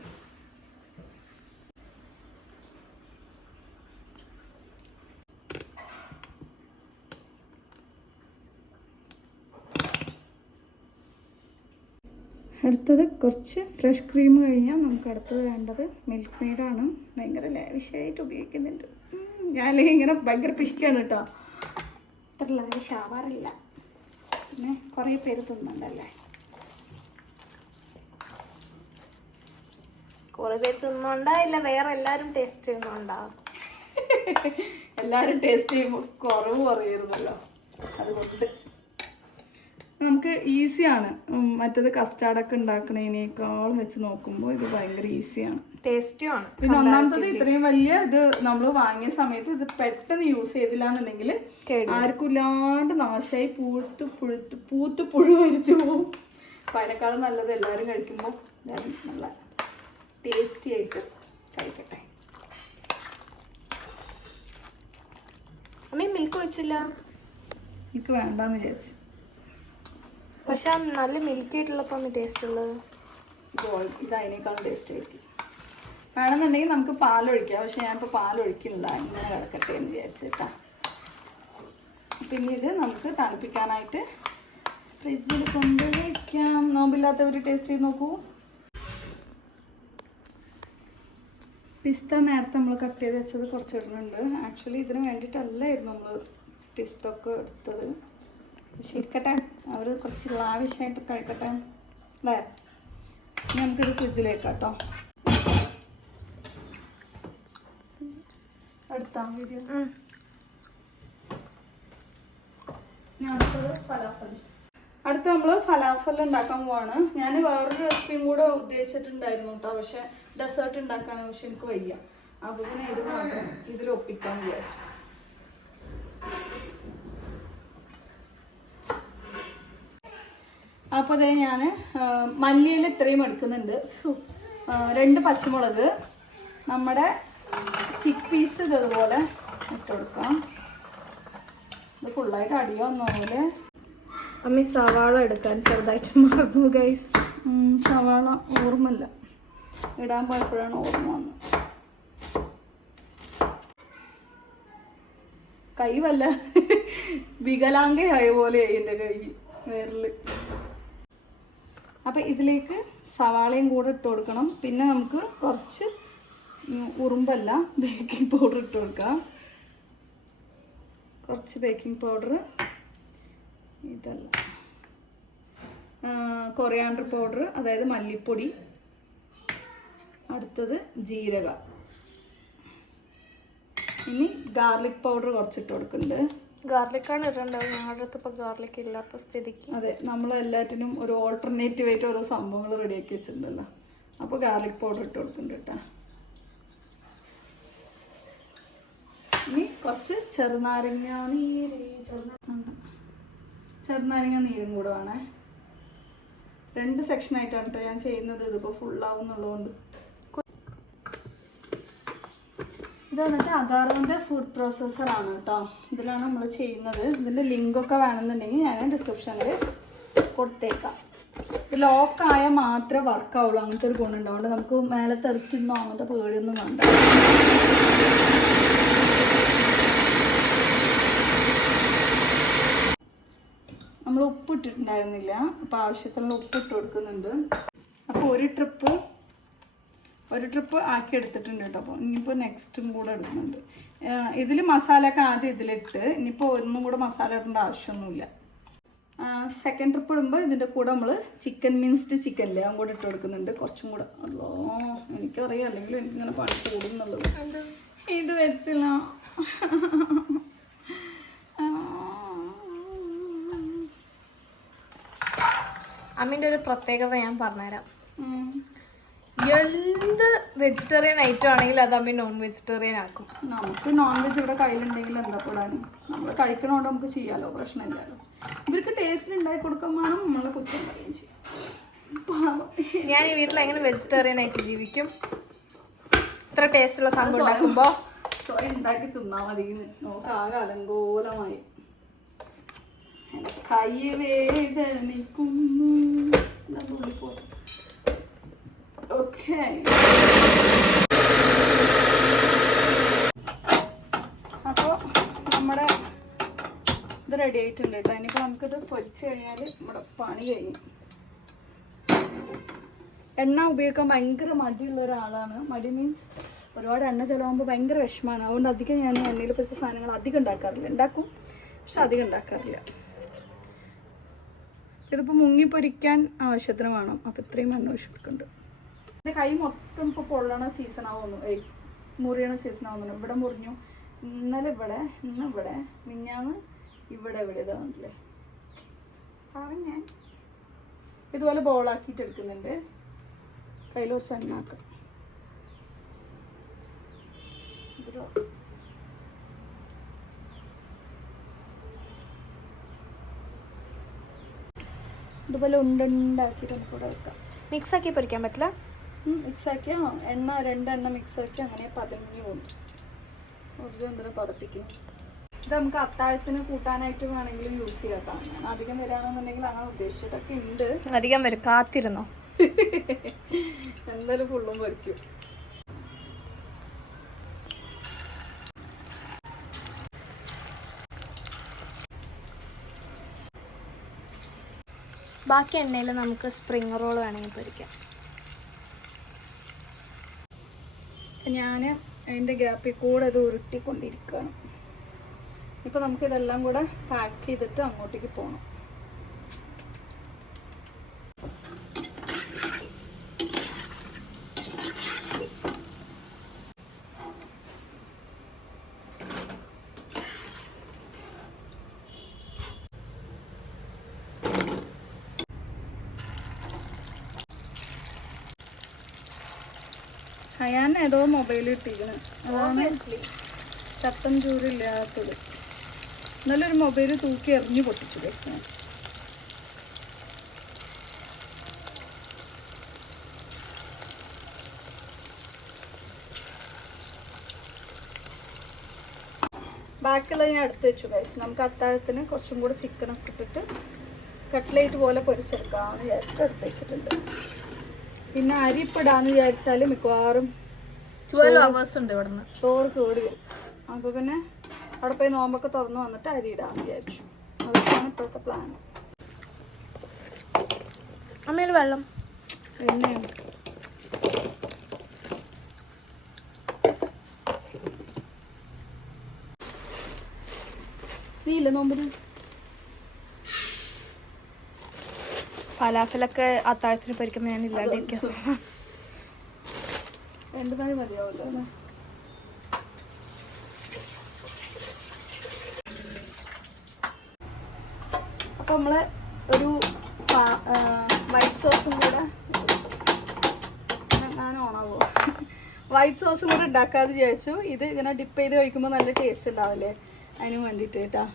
അടുത്തത് കുറച്ച് ഫ്രഷ് ക്രീം കഴിഞ്ഞാൽ നമുക്ക് അടുത്തത് വേണ്ടത് മിൽക്ക് മെയ്ഡാണ്. ഭയങ്കര ലാവിഷായിട്ട് ഉപയോഗിക്കുന്നുണ്ട് ഞാൻ. ഇങ്ങനെ ഭയങ്കര പിശിക്കാണ് കേട്ടോ. അത്ര ലാവിഷ് ആവാറില്ല. പിന്നെ കുറേ പേര് തിന്നുന്നുണ്ടല്ലേ. കുറെ പേര് തിന്നുണ്ടാ ഇല്ല വേറെ എല്ലാവരും ടേസ്റ്റ് ചെയ്യുന്നുണ്ടാ? എല്ലാവരും ടേസ്റ്റ് ചെയ്യുമ്പോൾ കുറവ് കുറയുന്നല്ലോ. അതുകൊണ്ട് നമുക്ക് ഈസിയാണ്. മറ്റത് കസ്റ്റാർഡൊക്കെ ഉണ്ടാക്കണതിനേക്കാളും വെച്ച് നോക്കുമ്പോൾ ഇത് ഭയങ്കര ഈസിയാണ്, ടേസ്റ്റിയാണ്. പിന്നെ ഒന്നാമത്തത് ഇത്രയും വലിയ ഇത് നമ്മൾ വാങ്ങിയ സമയത്ത് ഇത് പെട്ടെന്ന് യൂസ് ചെയ്തില്ല എന്നുണ്ടെങ്കിൽ ആർക്കും ഇല്ലാണ്ട് നാശമായി പൂത്ത് പുഴു വരിച്ചു പോകും. അപ്പം അതിനേക്കാളും നല്ലത് എല്ലാവരും കഴിക്കുമ്പോൾ എല്ലാവരും നല്ല ടേസ്റ്റി ആയിട്ട് കഴിക്കട്ടെ. അമ്മ മിൽക്ക് വെച്ചില്ല? എനിക്ക് വേണ്ടാന്ന് വിചാരിച്ചു. പക്ഷെ നല്ല മിൽക്കി ആയിട്ടുള്ളപ്പോൾ ടേസ്റ്റ് ഉള്ളത്. ഇത് അതിനേക്കാളും ടേസ്റ്റ് ആയിരിക്കും. വേണമെന്നുണ്ടെങ്കിൽ നമുക്ക് പാലൊഴിക്കാം. പക്ഷെ ഞാനിപ്പോൾ പാലൊഴിക്കില്ല, ഇങ്ങനെ കിടക്കട്ടെ എന്ന് വിചാരിച്ചിട്ടാ. പിന്നെ ഇത് നമുക്ക് തണുപ്പിക്കാനായിട്ട് ഫ്രിഡ്ജിൽ കൊണ്ട് വയ്ക്കാം. നോമ്പില്ലാത്തവർ ടേസ്റ്റ് ചെയ്ത് നോക്കൂ. പിസ്ത നേരത്തെ നമ്മൾ കട്ട് ചെയ്ത് വെച്ചത് കുറച്ച് ഇടുന്നുണ്ട്. ആക്ച്വലി ഇതിന് വേണ്ടിയിട്ടല്ലായിരുന്നു നമ്മൾ പിസ്ത ഒക്കെ എടുത്തത്. പക്ഷെ ഇരിക്കട്ടെ, അവർ കുറച്ച് ലാവിഷായിട്ട് കഴിക്കട്ടെ അല്ലേ. ഇനി നമുക്കിത് ഫ്രിഡ്ജിലേക്ക് കേട്ടോ. അടുത്ത വീഡിയോ അടുത്ത് നമ്മൾ ഫലാഫൽ ഉണ്ടാക്കാൻ പോവാണ്. ഞാൻ വേറൊരു റെസിപ്പിയും കൂടെ ഉദ്ദേശിച്ചിട്ടുണ്ടായിരുന്നു കേട്ടോ. പക്ഷെ ഡെസേർട്ട് ഉണ്ടാക്കാൻ പക്ഷെ എനിക്ക് വയ്യ. അപ്പോൾ പിന്നെ ഇത് മാത്രം ഇതിൽ ഒപ്പിക്കാൻ വിചാരിച്ചു. അപ്പോൾ അതേ ഞാൻ മല്ലിയില ഇത്രയും എടുക്കുന്നുണ്ട്. 2 പച്ചമുളക്, നമ്മുടെ ചിക്ക് പീസ് ഇതുപോലെ ഇട്ട് കൊടുക്കാം. ഇത് ഫുള്ളായിട്ട് അടിയോ ഒന്നുമില്ല. അമ്മ സവാള എടുക്കാൻ ചെറുതായിട്ട് മറന്നു ഗൈസ്. സവാള ഓർമ്മല്ല, ഇടാൻ പോയപ്പോഴാണ് ഓർമ്മ വന്നത്. കൈ വല്ല വികലാംഗയായ പോലെയായി എൻ്റെ കൈ വിരല്. അപ്പം ഇതിലേക്ക് സവാളയും കൂടെ ഇട്ട് കൊടുക്കണം. പിന്നെ നമുക്ക് കുറച്ച് ഉറുമ്പല്ല ബേക്കിംഗ് പൗഡർ ഇട്ട് കൊടുക്കാം. കുറച്ച് ബേക്കിംഗ് പൗഡർ, ഇതല്ല കൊറിയാണ്ടർ പൗഡർ, അതായത് മല്ലിപ്പൊടി. അടുത്തത് ജീരകം. ഇനി ഗാർലിക് പൗഡർ കുറച്ചിട്ട് കൊടുക്കുന്നുണ്ട്. ഗാർലിക്കാണ് ഇടേണ്ടത്, ഞങ്ങളുടെ അടുത്ത് ഇപ്പോൾ ഗാർലിക് ഇല്ലാത്ത സ്ഥിതിക്ക്. അതെ, നമ്മൾ എല്ലാറ്റിനും ഒരു ഓൾട്ടർനേറ്റീവ് ആയിട്ട് ഓരോ സംഭവങ്ങൾ റെഡിയാക്കി വെച്ചിട്ടുണ്ടല്ലോ. അപ്പോൾ ഗാർലിക് പൗഡർ ഇട്ട് കൊടുക്കുന്നുണ്ട് കേട്ടോ. ഇനി കുറച്ച് ചെറുനാരങ്ങ നീരും കൂടെ വേണേ. 2 സെക്ഷനായിട്ടാണ് കേട്ടോ ഞാൻ ചെയ്യുന്നത്. ഇതിപ്പോൾ ഫുള്ളാവുന്നുള്ളതുകൊണ്ട്. ഇത് വന്നിട്ട് അഗാറോൻ്റെ ഫുഡ് പ്രോസസ്സറാണ് കേട്ടോ. ഇതിലാണ് നമ്മൾ ചെയ്യുന്നത്. ഇതിൻ്റെ ലിങ്കൊക്കെ വേണമെന്നുണ്ടെങ്കിൽ ഞാൻ ഡിസ്ക്രിപ്ഷനിൽ കൊടുത്തേക്കാം. ഇത് ലോക്കായാൽ മാത്രമേ വർക്കാവുള്ളൂ, അങ്ങനത്തെ ഒരു ഗുണമുണ്ട്. അതുകൊണ്ട് നമുക്ക് മേലെ തെറിക്കുന്നോ അങ്ങനത്തെ പേടിയൊന്നും വേണ്ട. നമ്മൾ ഉപ്പ് ഇട്ടിട്ടുണ്ടായിരുന്നില്ല, അപ്പോൾ ആവശ്യത്തിനുള്ള ഉപ്പ് ഇട്ട് കൊടുക്കുന്നുണ്ട്. അപ്പോൾ ഒരു ട്രിപ്പ് ആക്കി എടുത്തിട്ടുണ്ട് കേട്ടോ. അപ്പോൾ ഇനിയിപ്പോൾ നെക്സ്റ്റും കൂടെ എടുക്കുന്നുണ്ട്. ഇതിൽ മസാലയൊക്കെ ആദ്യം ഇതിലിട്ട്, ഇനിയിപ്പോൾ ഒന്നും കൂടെ മസാല ഇടേണ്ട ആവശ്യമൊന്നുമില്ല. സെക്കൻഡ് ട്രിപ്പ് ഇടുമ്പോൾ ഇതിൻ്റെ കൂടെ നമ്മൾ മിൻസ്ഡ് ചിക്കനില്ലേ അതും കൂടെ ഇട്ട് കൊടുക്കുന്നുണ്ട്. കുറച്ചും കൂടെ. അല്ലോ, എനിക്കറിയാം, അല്ലെങ്കിൽ എനിക്കിങ്ങനെ പണി കൂടും എന്നുള്ളത്. ഇത് വെച്ചില്ല. അമ്മീൻ്റെ ഒരു പ്രത്യേകത ഞാൻ പറഞ്ഞുതരാം. എന്ത് വെജിറ്റേറിയൻ ഐറ്റം ആണെങ്കിലും അത് അമ്മ നോൺ വെജിറ്റേറിയൻ ആക്കും. നമുക്ക് നോൺ വെജ് ഇവിടെ കയ്യിലുണ്ടെങ്കിൽ എന്താ പെടാൻ, നമ്മൾ കഴിക്കണോണ്ട് നമുക്ക് ചെയ്യാമല്ലോ, പ്രശ്നമില്ലല്ലോ. ഇവർക്ക് ടേസ്റ്റ് ഉണ്ടാക്കി കൊടുക്കാൻ വേണം, നമ്മളെ കുറ്റം പറയുകയും ചെയ്യും. ഞാൻ ഈ വീട്ടിൽ എങ്ങനെ വെജിറ്റേറിയൻ ആയിട്ട് ജീവിക്കും? ഇത്ര ടേസ്റ്റുള്ള സംഭവം ഉണ്ടാക്കുമ്പോൾ സ്വയം ഉണ്ടാക്കി തിന്നാൽ മതി. നമുക്ക് ആകെ അലങ്കോലമായി. കൈ വേദനിക്കുന്നു. ഓക്കെ, അപ്പോൾ നമ്മുടെ ഇത് റെഡി ആയിട്ടുണ്ട് കേട്ടോ. ഇനിയിപ്പോൾ നമുക്കിത് പൊരിച്ച് കഴിഞ്ഞാൽ നമ്മുടെ പണി കഴിയും. എണ്ണ ഉപയോഗിക്കാൻ ഭയങ്കര മടിയുള്ള ഒരാളാണ്. മടി മീൻസ് ഒരുപാട് എണ്ണ ചിലവാകുമ്പോൾ ഭയങ്കര വിഷമമാണ്. അതുകൊണ്ട് അധികം ഞാൻ എണ്ണയിൽ പൊരിച്ച സാധനങ്ങൾ അധികം ഉണ്ടാക്കാറില്ല. ഉണ്ടാക്കും, പക്ഷെ അധികം ഉണ്ടാക്കാറില്ല. ഇതിപ്പോൾ മുങ്ങിപ്പൊരിക്കാൻ ആവശ്യത്തിന് വേണം. അപ്പോൾ ഇത്രയും എണ്ണ ആവശ്യപ്പെട്ടിട്ടുണ്ട്. എൻ്റെ കൈ മൊത്തം ഇപ്പോൾ പൊള്ളണ സീസണാവുന്നു, മുറിയണ സീസണാവുന്നു. ഇവിടെ മുറിഞ്ഞു, ഇന്നലെ ഇവിടെ, ഇന്ന് ഇവിടെ, മിഞ്ഞാന്ന് ഇവിടെ ഇതാണല്ലേ. ഞാൻ ഇതുപോലെ ബോളാക്കിയിട്ട് എടുക്കുന്നുണ്ട്. കയ്യിൽ കുറച്ച് എണ്ണാക്കാം. ഇതുപോലെ ഉണ്ടുണ്ടാക്കിയിട്ട് നമുക്കിവിടെ വെക്കാം. മിക്സാക്കി പൊരിക്കാൻ പറ്റില്ല. മിക്സാക്കിയാൽ എണ്ണ 2 എണ്ണ മിക്സാക്കി അങ്ങനെ പതഞ്ഞു പോകും. ഒരു എന്തിനാ പതപ്പിക്കുന്നു. ഇത് നമുക്ക് അത്താഴത്തിന് കൂട്ടാനായിട്ട് വേണമെങ്കിലും യൂസ് ചെയ്യാം കേട്ടോ. ഞാൻ അധികം വരികയാണെന്നുണ്ടെങ്കിൽ അങ്ങനെ ഉദ്ദേശിച്ചിട്ടൊക്കെ ഉണ്ട്. അധികം വരും, കാത്തിരുന്നോ. എന്തായാലും ഫുള്ളും പൊരിക്കും. ബാക്കി എണ്ണയിൽ നമുക്ക് സ്പ്രിംഗ് റോൾ വേണമെങ്കിൽ പൊരിക്കാം. ഞാൻ അതിൻ്റെ ഗ്യാപ്പിൽ കൂടെ ഇത് ഉരുട്ടിക്കൊണ്ടിരിക്കുകയാണ്. ഇപ്പോൾ നമുക്കിതെല്ലാം കൂടെ പാക്ക് ചെയ്തിട്ട് അങ്ങോട്ടേക്ക് പോകണം. ഞാൻ ഏതോ മൊബൈൽ കിട്ടിയിരിക്കണം, അതാണ് ചത്തം ചൂരില്ലാത്തത്. നല്ലൊരു മൊബൈൽ തൂക്കി എറിഞ്ഞു പൊട്ടിച്ചു ഞാൻ. ബാക്കിയുള്ള ഞാൻ എടുത്ത് വെച്ചു ഗൈസ്. നമുക്ക് അത്താഴത്തിന് കുറച്ചും കൂടെ ചിക്കനൊക്കെ ഇട്ടിട്ട് കട്ട്ലേറ്റ് പോലെ പൊരിച്ചെടുക്കാമെന്ന് വിചാരിച്ചിട്ട് എടുത്ത് വെച്ചിട്ടുണ്ട്. പിന്നെ അരിപ്പിടാന്ന് വിചാരിച്ചാൽ മിക്കവാറും 12 hours ഉണ്ട് ഇവിടുന്ന്. ചോറ് കേടി വരും. അപ്പോൾ പിന്നെ അവിടെ പോയി നോമ്പൊക്കെ തുറന്ന് വന്നിട്ട് അരി ഇടാമെന്ന് വിചാരിച്ചു. അതൊക്കെയാണ് ഇപ്പോഴത്തെ പ്ലാൻ. അമ്മയിൽ വെള്ളം പിന്നെ നീ ഇല്ല നോമ്പിന്? ഫലാഫലൊക്കെ അത്താഴത്തിന് പൊരിക്കുമ്പോൾ ഞാൻ ഇല്ലാണ്ടിരിക്കും. 2 മണി മതിയാവുമല്ലോ അല്ലേ? അപ്പോൾ നമ്മൾ ഒരു വൈറ്റ് സോസും കൂടെ ഞാൻ ഓണാവോ വൈറ്റ് സോസും കൂടെ ഉണ്ടാക്കാതെ വിചാരിച്ചു. ഇത് ഇങ്ങനെ ഡിപ്പ് ചെയ്ത് കഴിക്കുമ്പോൾ നല്ല ടേസ്റ്റ് ഉണ്ടാവില്ലേ, അതിന് വേണ്ടിയിട്ട് കേട്ടോ.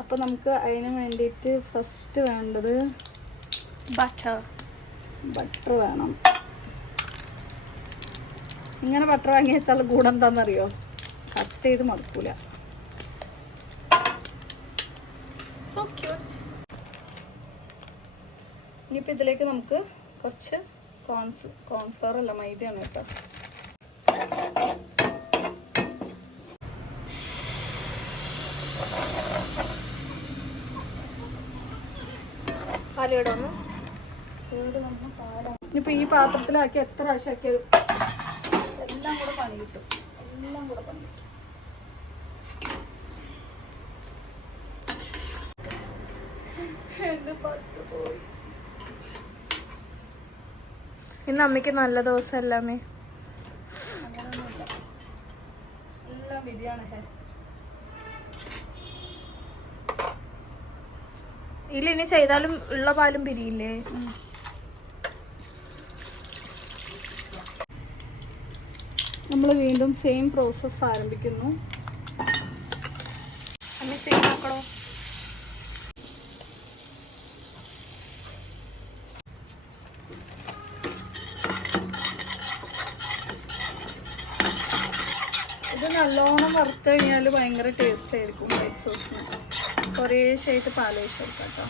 അപ്പോൾ നമുക്ക് അതിന് വേണ്ടിയിട്ട് ഫസ്റ്റ് വേണ്ടത് ബട്ടർ വേണം. ഇങ്ങനെ ബട്ടർ വാങ്ങി വെച്ചാൽ ഗുണം എന്താണെന്നറിയോ? കട്ട് ചെയ്ത് മടുക്കൂല. So cute. ഇനിയിപ്പോൾ ഇതിലേക്ക് നമുക്ക് കുറച്ച് കോൺഫ്ലവർ അല്ല മൈദയാണ് കേട്ടോ. ഇനിയിപ്പോൾ ഈ പാത്രത്തിലാക്കി എത്ര പ്രാവശ്യം ആക്കിയാലും എല്ലാം കൂടെ പണി കിട്ടും. എന്റെ പട്ട് പോയി. ഇന്ന് അമ്മയ്ക്ക് നല്ല ദിവസമല്ല അമ്മേ. അങ്ങനെയൊന്നുമില്ല, എല്ലാം വിധിയാണ്. ഇനി ചെയ്താലും ഉള്ള പാലും പിരിയില്ലേ? നമ്മൾ വീണ്ടും സെയിം പ്രോസസ്സ് ആരംഭിക്കുന്നു. അമ്മ ചെയ്ത് നോക്കണോ? ഇത് നല്ലോണം വറുത്ത് കഴിഞ്ഞാൽ ഭയങ്കര ടേസ്റ്റ് ആയിരിക്കും വൈറ്റ് സോസിന്. കുറേശ്ശായിട്ട് പാലൊഴിച്ച് കൊടുക്കാം കേട്ടോ.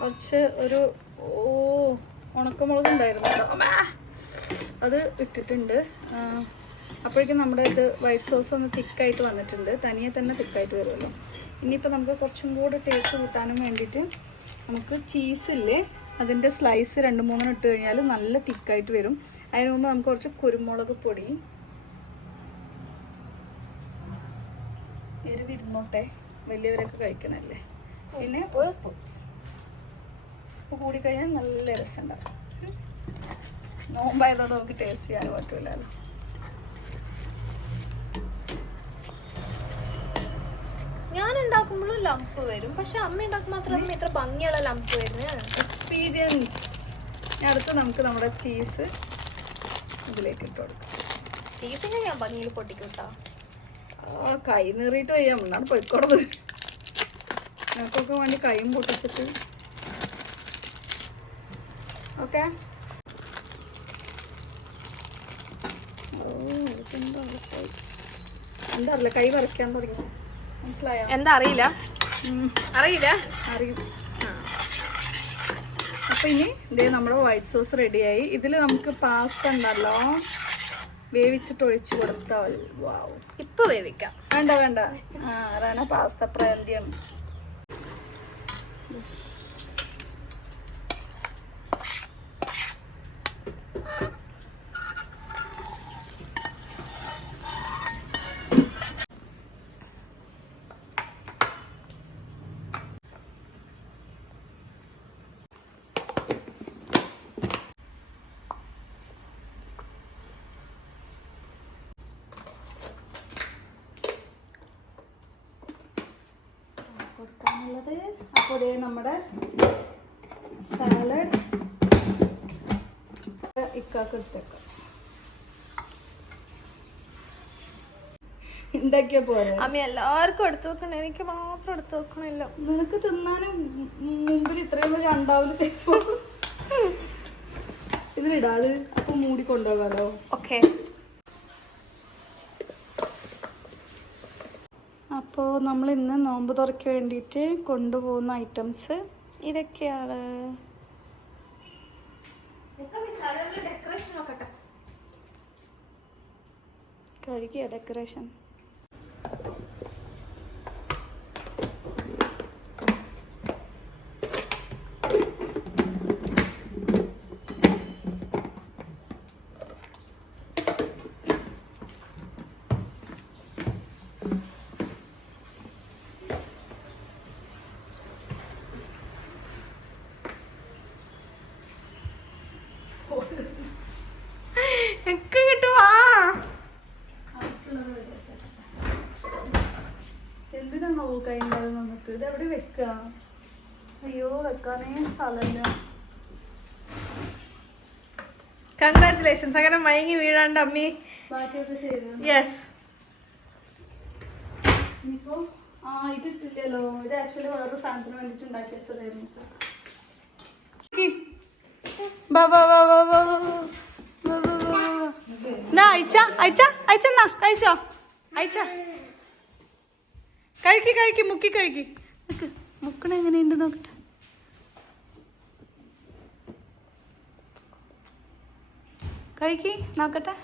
കുറച്ച് ഒരു ഉണക്കമുളക് ഉണ്ടായിരുന്നു കേട്ടോ, അത് ഇട്ടിട്ടുണ്ട്. അപ്പോഴേക്കും നമ്മുടെ ഇത് വൈറ്റ് സോസ് ഒന്ന് തിക്കായിട്ട് വന്നിട്ടുണ്ട്. തനിയെ തന്നെ തിക്കായിട്ട് വരുമല്ലോ. ഇനിയിപ്പോൾ നമുക്ക് കുറച്ചും കൂടെ ടേസ്റ്റ് കൂട്ടാനും വേണ്ടിയിട്ട് നമുക്ക് ചീസില്ലേ, അതിൻ്റെ സ്ലൈസ് 2-3 ഇട്ട് കഴിഞ്ഞാൽ നല്ല തിക്കായിട്ട് വരും. അതിന് മുമ്പ് നമുക്ക് കുറച്ച് കുരുമുളക് പൊടി, എരിവിരുന്നോട്ടെ, വലിയവരൊക്കെ കഴിക്കണല്ലേ. പിന്നെ ഉപ്പ് കൂടിക്കഴിഞ്ഞാൽ നല്ല രസമുണ്ടാവും. നോമ്പായതുകൊണ്ട് നമുക്ക് ടേസ്റ്റ് ചെയ്യാൻ പറ്റില്ലല്ലോ. ഞാൻ ഉണ്ടാക്കുമ്പോഴും ലംപ് വരും, പക്ഷെ അമ്മ ഉണ്ടാക്കുമ്പോൾ മാത്രം ഇത്ര ഭംഗിയുള്ള ലംപ് വരുന്നത്. എക്സ്പീരിയൻസ്. അടുത്ത് നമുക്ക് നമ്മുടെ ചീസ് ഇതിലേക്ക് ഇട്ട് കൊടുക്കാം. ചീസിനെ ഞാൻ ഭംഗിയിൽ പൊട്ടിക്കും കേട്ടോ. കൈ നീറിയിട്ട് വയ്യ, എന്നാണ് പൊയ്ക്കോടത്. ഞങ്ങൾക്കൊക്കെ വേണ്ടി കൈയും പൊട്ടിച്ചിട്ട്. ഓക്കെ. എന്താ അറിയില്ല, കൈ വരയ്ക്കാൻ തുടങ്ങി. മനസ്സിലായോ? എന്താ അറിയില്ല. അറിയും. അപ്പൊ ഇനി ഇതേ നമ്മുടെ വൈറ്റ് സോസ് റെഡിയായി. ഇതിൽ നമുക്ക് പാസ്ത ഉണ്ടല്ലോ, വേവിച്ചിട്ട് ഒഴിച്ചു കൊടുത്താൽ വാവ്. ഇപ്പൊ വേവിക്കാം. വേണ്ട. അതാണ് പാസ്ത പ്രാന്തിയാണ്. കൊടുക്കാനുള്ളത്. അപ്പോൾ ഇതേ നമ്മുടെ സാലഡ് ഇക്കാക്ക് എടുത്തേക്കാം. ഉണ്ടാക്കിയ പോലെ അമ്മ എല്ലാവർക്കും എടുത്തു വെക്കണം, എനിക്ക് മാത്രം എടുത്തു വെക്കണില്ല. നിനക്ക് തിന്നാനും മുമ്പിൽ ഇത്രയും വലിയ ഉണ്ടാവില്ല. ഇതിലിടാത് അപ്പൊ മൂടി കൊണ്ടുപോകാലോ. ഓക്കെ. അപ്പോൾ നമ്മൾ ഇന്ന് നോമ്പ് തുറയ്ക്ക് വേണ്ടിയിട്ട് കൊണ്ടുപോകുന്ന ഐറ്റംസ് ഇതൊക്കെയാണ്. ഡെക്കറേഷൻ നോക്കട്ടെ. കഴുകിയ ഡെക്കറേഷൻ. ഒക്കെ കിട്ടുവാ. എന്തിനാണോ കൈണ്ടാകും വന്നിട്ട്? ഇത് എവിടെ വെക്കുക? അയ്യോ, വെക്കാനേ സ്ഥലമില്ല. കൺഗ്രാറ്റുലേഷൻസ്. അങ്ങനെ മയങ്ങി വീഴാണ്ട് അമ്മി. ബാക്കിയൊക്കെ ശരി. യെസ്. ഇനിയിപ്പോ ഇതിട്ടില്ലല്ലോ. ഇത് ആക്ച്വലി വേറൊരു സാധനത്തിന് വേണ്ടിട്ട് ഉണ്ടാക്കി വെച്ചതായിരുന്നു. കഴിക്കി മുക്കി കഴിക്കി. മുക്കണ എങ്ങനെയുണ്ട് നോക്കട്ടെ. കഴിക്കി നോക്കട്ടെ.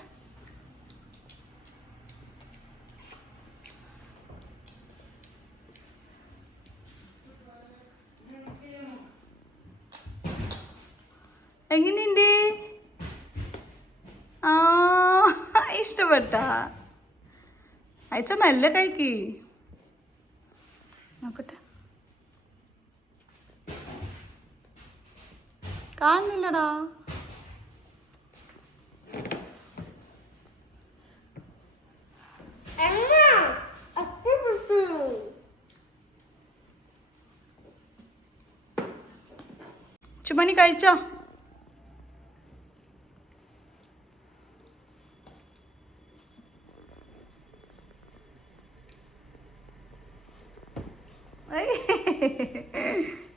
എങ്ങനെയുണ്ട്? ഇഷ്ടപ്പെട്ട? അയച്ച മെല്ലെ കഴിക്കി നോക്കട്ടെ. കാണുന്നില്ലടാ. ചുമനി കഴിച്ചോ?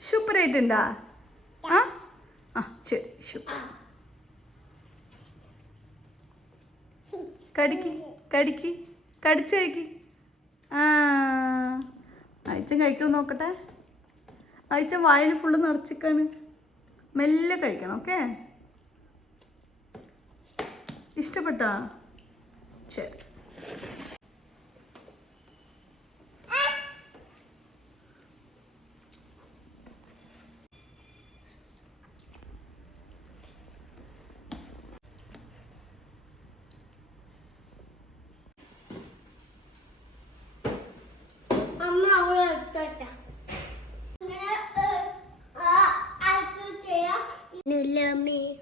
സൂപ്പറായിട്ടുണ്ടാ? ശരി. കടിക്ക് കടിക്ക് കടിച്ച് കഴിക്ക്. അയച്ച കഴിക്കണം നോക്കട്ടെ. അയച്ച വായിൽ ഫുള്ള് നിറച്ചിക്കാണ്. മെല്ലെ കഴിക്കണം. ഓക്കെ? ഇഷ്ടപ്പെട്ടാ? ശരി.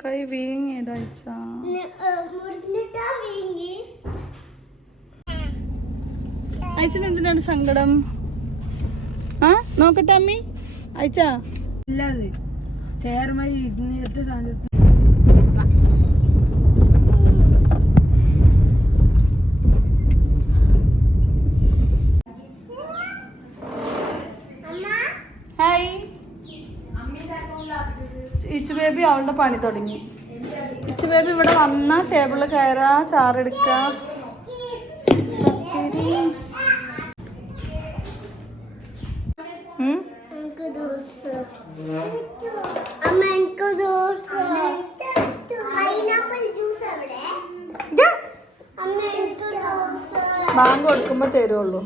കൈ വീങ്ങിയടാ അയച്ച. അയച്ചന് എന്തിനാണ് സങ്കടം? നോക്കട്ടെ അമ്മി. അയച്ച ഇല്ലാതെ ചേർമാരി ഇരുന്നിട്ട് സാധനത്തിൽ ഹായ്. ഇച്ചു ബേബി അവളുടെ പണി തുടങ്ങി. ഇച്ചു ബേബി ഇവിടെ വന്ന ടേബിളിൽ കയറാ, ചാറെടുക്ക. ബാങ്ക് കൊടുക്കുമ്പോ തരുള്ളൂ.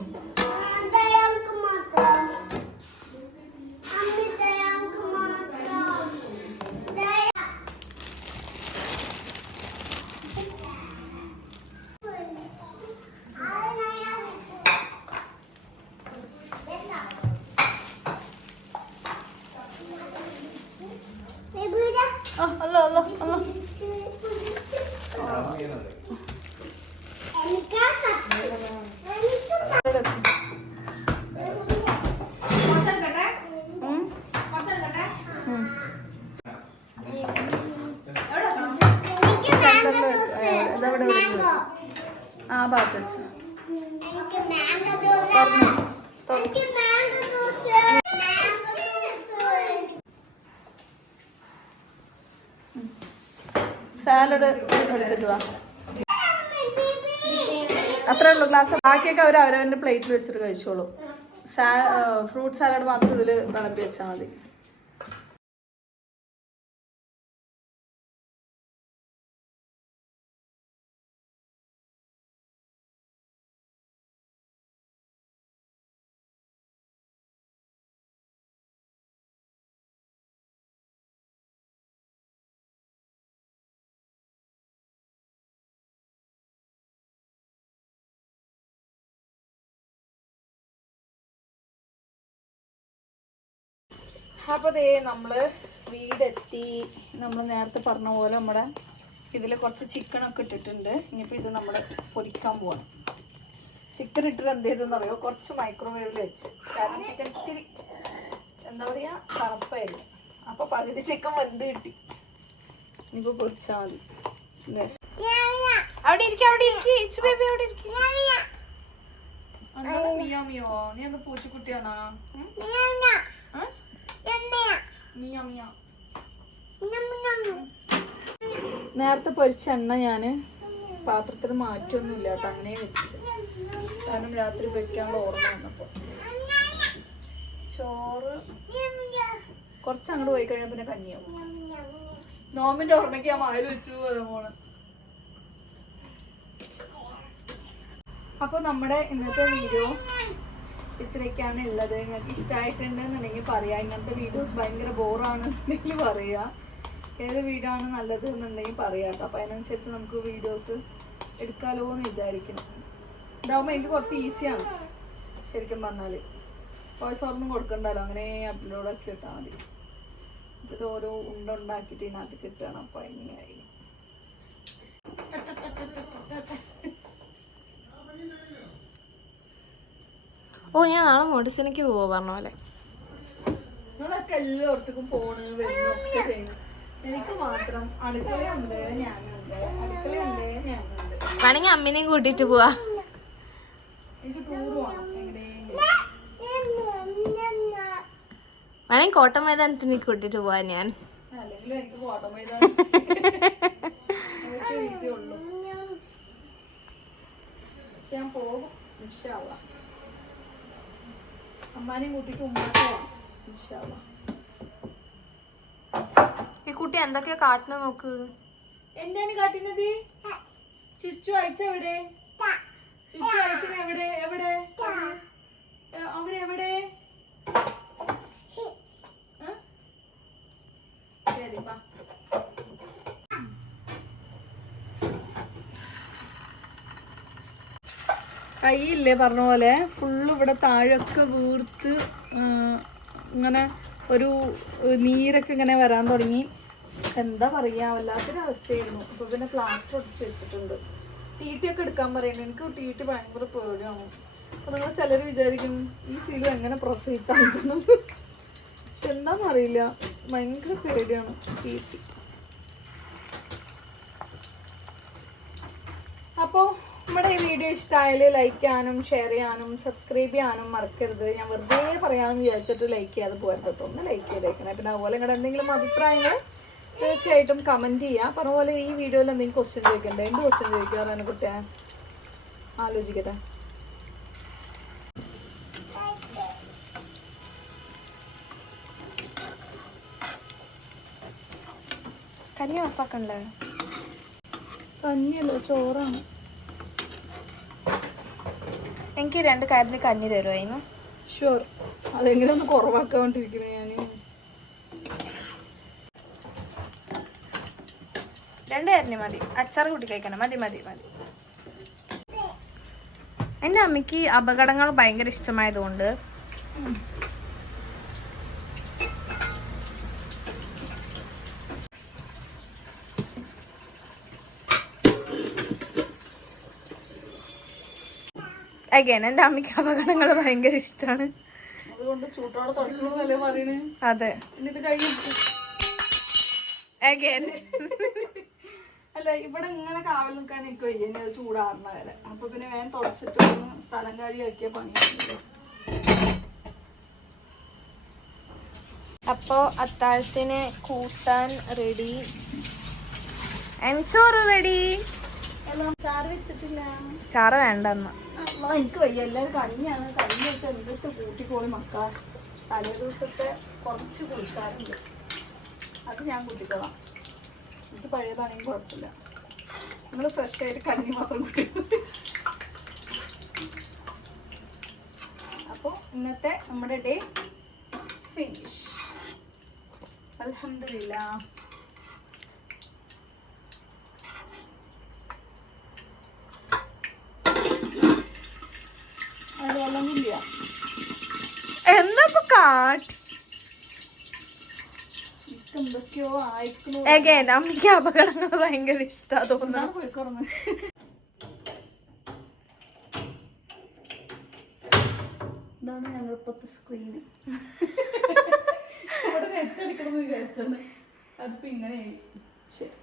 ആ ഭാഗത്ത് വെച്ചു. സാലഡ് എടുത്തിട്ട് വാ. അത്രേ ഉള്ളൂ ഗ്ലാസ്. ബാക്കിയൊക്കെ അവർ അവരവൻ്റെ പ്ലേറ്റിൽ വെച്ചിട്ട് കഴിച്ചോളൂ. ഫ്രൂട്ട് സാലഡ് മാത്രം ഇതിൽ വിളമ്പി വെച്ചാൽ മതി. അപ്പോൾ ദേ നമ്മൾ വീടെത്തി. നമ്മൾ നേരത്തെ പറഞ്ഞ പോലെ നമ്മുടെ ഇതിൽ കുറച്ച് ചിക്കനൊക്കെ ഇട്ടിട്ടുണ്ട്. ഇനിയിപ്പോൾ ഇത് നമ്മൾ പൊരിക്കാൻ പോകണം. ചിക്കൻ ഇട്ടിട്ട് എന്ത് ചെയ്തെന്ന് അറിയോ, കുറച്ച് മൈക്രോവേവിൽ വെച്ച്. കാരണം ചിക്കൻ ഇത്തിരി എന്താ പറയുക കറുപ്പായിരുന്നു. അപ്പോൾ പകുതി ചിക്കൻ വെന്ത് കിട്ടി. ഇനിയിപ്പോൾ പൊരിച്ചാൽ മതി അല്ലേ. അവിടെ ഇരിക്കും, അവിടെ ഇരിക്കും. ഇച്ചു ബേബി അവിടെ ഇരിക്കും. മിയോ മിയോ, നീ എന്താ പൂച്ചക്കുട്ടിയാണോ? നേരത്തെ പൊരിച്ച എണ്ണ ഞാൻ പാത്രത്തിൽ മാറ്റൊന്നുമില്ല കേട്ടോ, അങ്ങനെ വെച്ച്. കാരണം രാത്രി വെക്കാനുള്ള ഓർമ്മ വന്നപ്പോൾ. ചോറ് കുറച്ച് അങ്ങോട്ട് പോയി കഴിഞ്ഞാൽ പിന്നെ കഞ്ഞിയാവും. നോമിന്റെ ഓർമ്മയ്ക്ക് ഞാൻ മായിൽ വെച്ചു പോണ്. അപ്പോൾ നമ്മുടെ ഇന്നത്തെ വീഡിയോ ഇത്രയൊക്കെയാണ് ഉള്ളത്. നിങ്ങൾക്ക് ഇഷ്ടമായിട്ടുണ്ടെന്നുണ്ടെങ്കിൽ പറയാം. ഇങ്ങനത്തെ വീഡിയോസ് ഭയങ്കര ബോറാണെന്നുണ്ടെങ്കിൽ പറയുക. ഏത് വീഡിയോ ആണ് നല്ലത് എന്നുണ്ടെങ്കിൽ പറയാം കേട്ടോ. അപ്പോൾ അതിനനുസരിച്ച് നമുക്ക് വീഡിയോസ് എടുക്കാമല്ലോ എന്ന് വിചാരിക്കണം. ഇതാവുമ്പോൾ എനിക്ക് കുറച്ച് ഈസിയാണ് ശരിക്കും പറഞ്ഞാൽ. വോയിസ് ഓവറൊന്നും കൊടുക്കണ്ടല്ലോ, അങ്ങനെ അപ്ലോഡൊക്കെ ഇട്ടാൽ മതി. ഇത് ഓരോ ഉണ്ടാക്കിയിട്ട് ഇതിനകത്ത് കിട്ടുകയാണ്. അപ്പോൾ എങ്ങനെയായി ഓ ഞാൻ നാളെ മോഡിസിനേക്ക് പോവാ പറഞ്ഞ പോലെ. നിങ്ങളൊക്കെ എല്ലായിടത്തേക്കും പോണ് വരുന്നൊക്കെ ചെയ്യുന്നു. എനിക്ക് മാത്രം അടുക്കളയുണ്ട്, ഞാനുണ്ട്. അടുക്കളയുണ്ട്, ഞാനുണ്ട്. വേണമെങ്കിൽ അമ്മേനെയും കൂട്ടിട്ട് പോവാ. എനിക്ക് ടൂർ പോകണം എങ്ങനെയെങ്കിലും. വേണമെങ്കിൽ കോട്ട മൈതാനത്തിന് കൂട്ടിട്ട് പോവാ ഞാൻ. അല്ലെങ്കിലും എനിക്ക് കോട്ടം മൈതാനം ഉള്ളൂ. പക്ഷെ ഞാൻ പോകും ഇൻഷാ അല്ലാ. അമ്മാനെയും കൂട്ടിട്ട് മുമ്പോട്ട് പോവാം ഇൻഷാ അല്ലാ. ഈ കുട്ടി എന്തൊക്കെയാ കാട്ടുന്ന നോക്ക്. എന്താണ് കാട്ടുന്നത്? ചുച്ചു അയച്ചെവിടെ? ചുച്ചു അയച്ചത് എവിടെ? എവിടെ അവരെവിടെ? ശരി വാ. കൈയില്ലേ പറഞ്ഞ പോലെ ഫുള്ള് ഇവിടെ താഴെയൊക്കെ വീർത്ത് ഇങ്ങനെ ഒരു നീരൊക്കെ ഇങ്ങനെ വരാൻ തുടങ്ങി. എന്താ പറയുക, വല്ലാത്തൊരവസ്ഥയായിരുന്നു. അപ്പോൾ പിന്നെ പ്ലാസ്റ്റർ ഒട്ടിച്ച് വെച്ചിട്ടുണ്ട്. ടീറ്റിയൊക്കെ എടുക്കാൻ പറയുന്നത്. എനിക്ക് ടീറ്റി ഭയങ്കര പേടിയാണ്. അപ്പോൾ നിങ്ങൾ ചിലർ വിചാരിക്കും ഈ സീലു എങ്ങനെ പ്രസവിച്ചാണെന്ന്. പക്ഷെ എന്താണെന്നറിയില്ല, ഭയങ്കര പേടിയാണ് ടീറ്റി. അപ്പോൾ നമ്മുടെ ഈ വീഡിയോ ഇഷ്ടമായാൽ ലൈക്ക് ചെയ്യാനും ഷെയർ ചെയ്യാനും സബ്സ്ക്രൈബ് ചെയ്യാനും മറക്കരുത്. ഞാൻ വെറുതെ പറയാമെന്ന് വിചാരിച്ചിട്ട് ലൈക്ക് ചെയ്യാതെ പോരുന്നത്. ഒന്ന് ലൈക്ക് ചെയ്തേക്കണേ. പിന്നെ അതുപോലെ നിങ്ങളുടെ എന്തെങ്കിലും അഭിപ്രായങ്ങൾ തീർച്ചയായിട്ടും കമൻറ്റ് ചെയ്യുക. പറഞ്ഞ പോലെ ഈ വീഡിയോയിൽ എന്തെങ്കിലും ക്വസ്റ്റ്യൻ ചോദിക്കണ്ടേ? എന്ത് ക്വസ്റ്റ്യൻ ചോദിക്കാറാണ് കുട്ടിയെ? ആലോചിക്കട്ടെ. കഞ്ഞി ഓഫാക്കണ്ടേ? കഞ്ഞിയല്ലോ, ചോറാണ്. എനിക്ക് 2 കാര്യത്തിന് കഞ്ഞി തരുമായിരുന്നു. ഷുവർ. അതെങ്കിലും ഒന്ന് കുറവാക്കാൻ വേണ്ടിയിരിക്കണേ ഞാൻ. 2 കാര്യത്തിന് മതി. അച്ചാർ കൂട്ടി കഴിക്കണം. മതി മതി മതി. എൻ്റെ അമ്മയ്ക്ക് അപകടങ്ങൾ ഭയങ്കര ഇഷ്ടമായതുകൊണ്ട് അഗൈൻ എൻ്റെ അമ്മയ്ക്ക് അപകടങ്ങൾ ഭയങ്കര ഇഷ്ടമാണ്. അതുകൊണ്ട് ചൂട്ടോടെ തുടക്കണമെന്നല്ലേ പറയണേ? അതെ. ഇത് കഴിഞ്ഞു അഗൈൻ അല്ല, ഇവിടെ ഇങ്ങനെ കാവൽ നിൽക്കാൻ എനിക്ക് വയ്യ ചൂടാറുന്ന വരെ. അപ്പൊ പിന്നെ വേഗം തുടച്ചിട്ട് ഒന്ന് സ്ഥലം കാര്യമാക്കിയ പണിയാണ്. അപ്പോൾ അത്താഴത്തിന് കൂട്ടാൻ റെഡി. ചോറ് റെഡി. എല്ലാം ചാറ് വെച്ചിട്ടില്ല. ചാറ് വേണ്ടെന്ന്. എനിക്ക് വയ്യ, എല്ലാവരും കഞ്ഞിയാണ്. കഞ്ഞി വെച്ച് എന്ത് വെച്ചാൽ കൂട്ടിക്കോളി മക്ക. തലേ ദിവസത്തെ കുറച്ച് കുളിച്ചാറുണ്ട്, അത് ഞാൻ കൂട്ടിക്കോളാം. എനിക്ക് പഴയതാണെങ്കിൽ കുഴപ്പമില്ല. നിങ്ങൾ ഫ്രഷ് ആയിട്ട് കഞ്ഞി മാത്രം കൂട്ടി. അപ്പോൾ ഇന്നത്തെ നമ്മുടെ ഡേ ഫിനിഷ്. അൽഹംദുലില്ലാ. അതൊന്നുമില്ല. എന്താ കാട്ടി എന്തൊക്കെയോ ആയിക്കണോ. അമ്മയ്ക്ക് അപകടങ്ങൾ ഭയങ്കര ഇഷ്ടാ തോന്നുന്നു. പോയിക്കോർന്ന്. ഇതാണ് ഞങ്ങൾ ഇപ്പോഴത്തെ സ്ക്രീന്. ഇവിടെ നെറ്റ് അടിക്കണം എന്ന് വിചാരിച്ചത്, അതിപ്പോ ഇങ്ങനെ ശരി.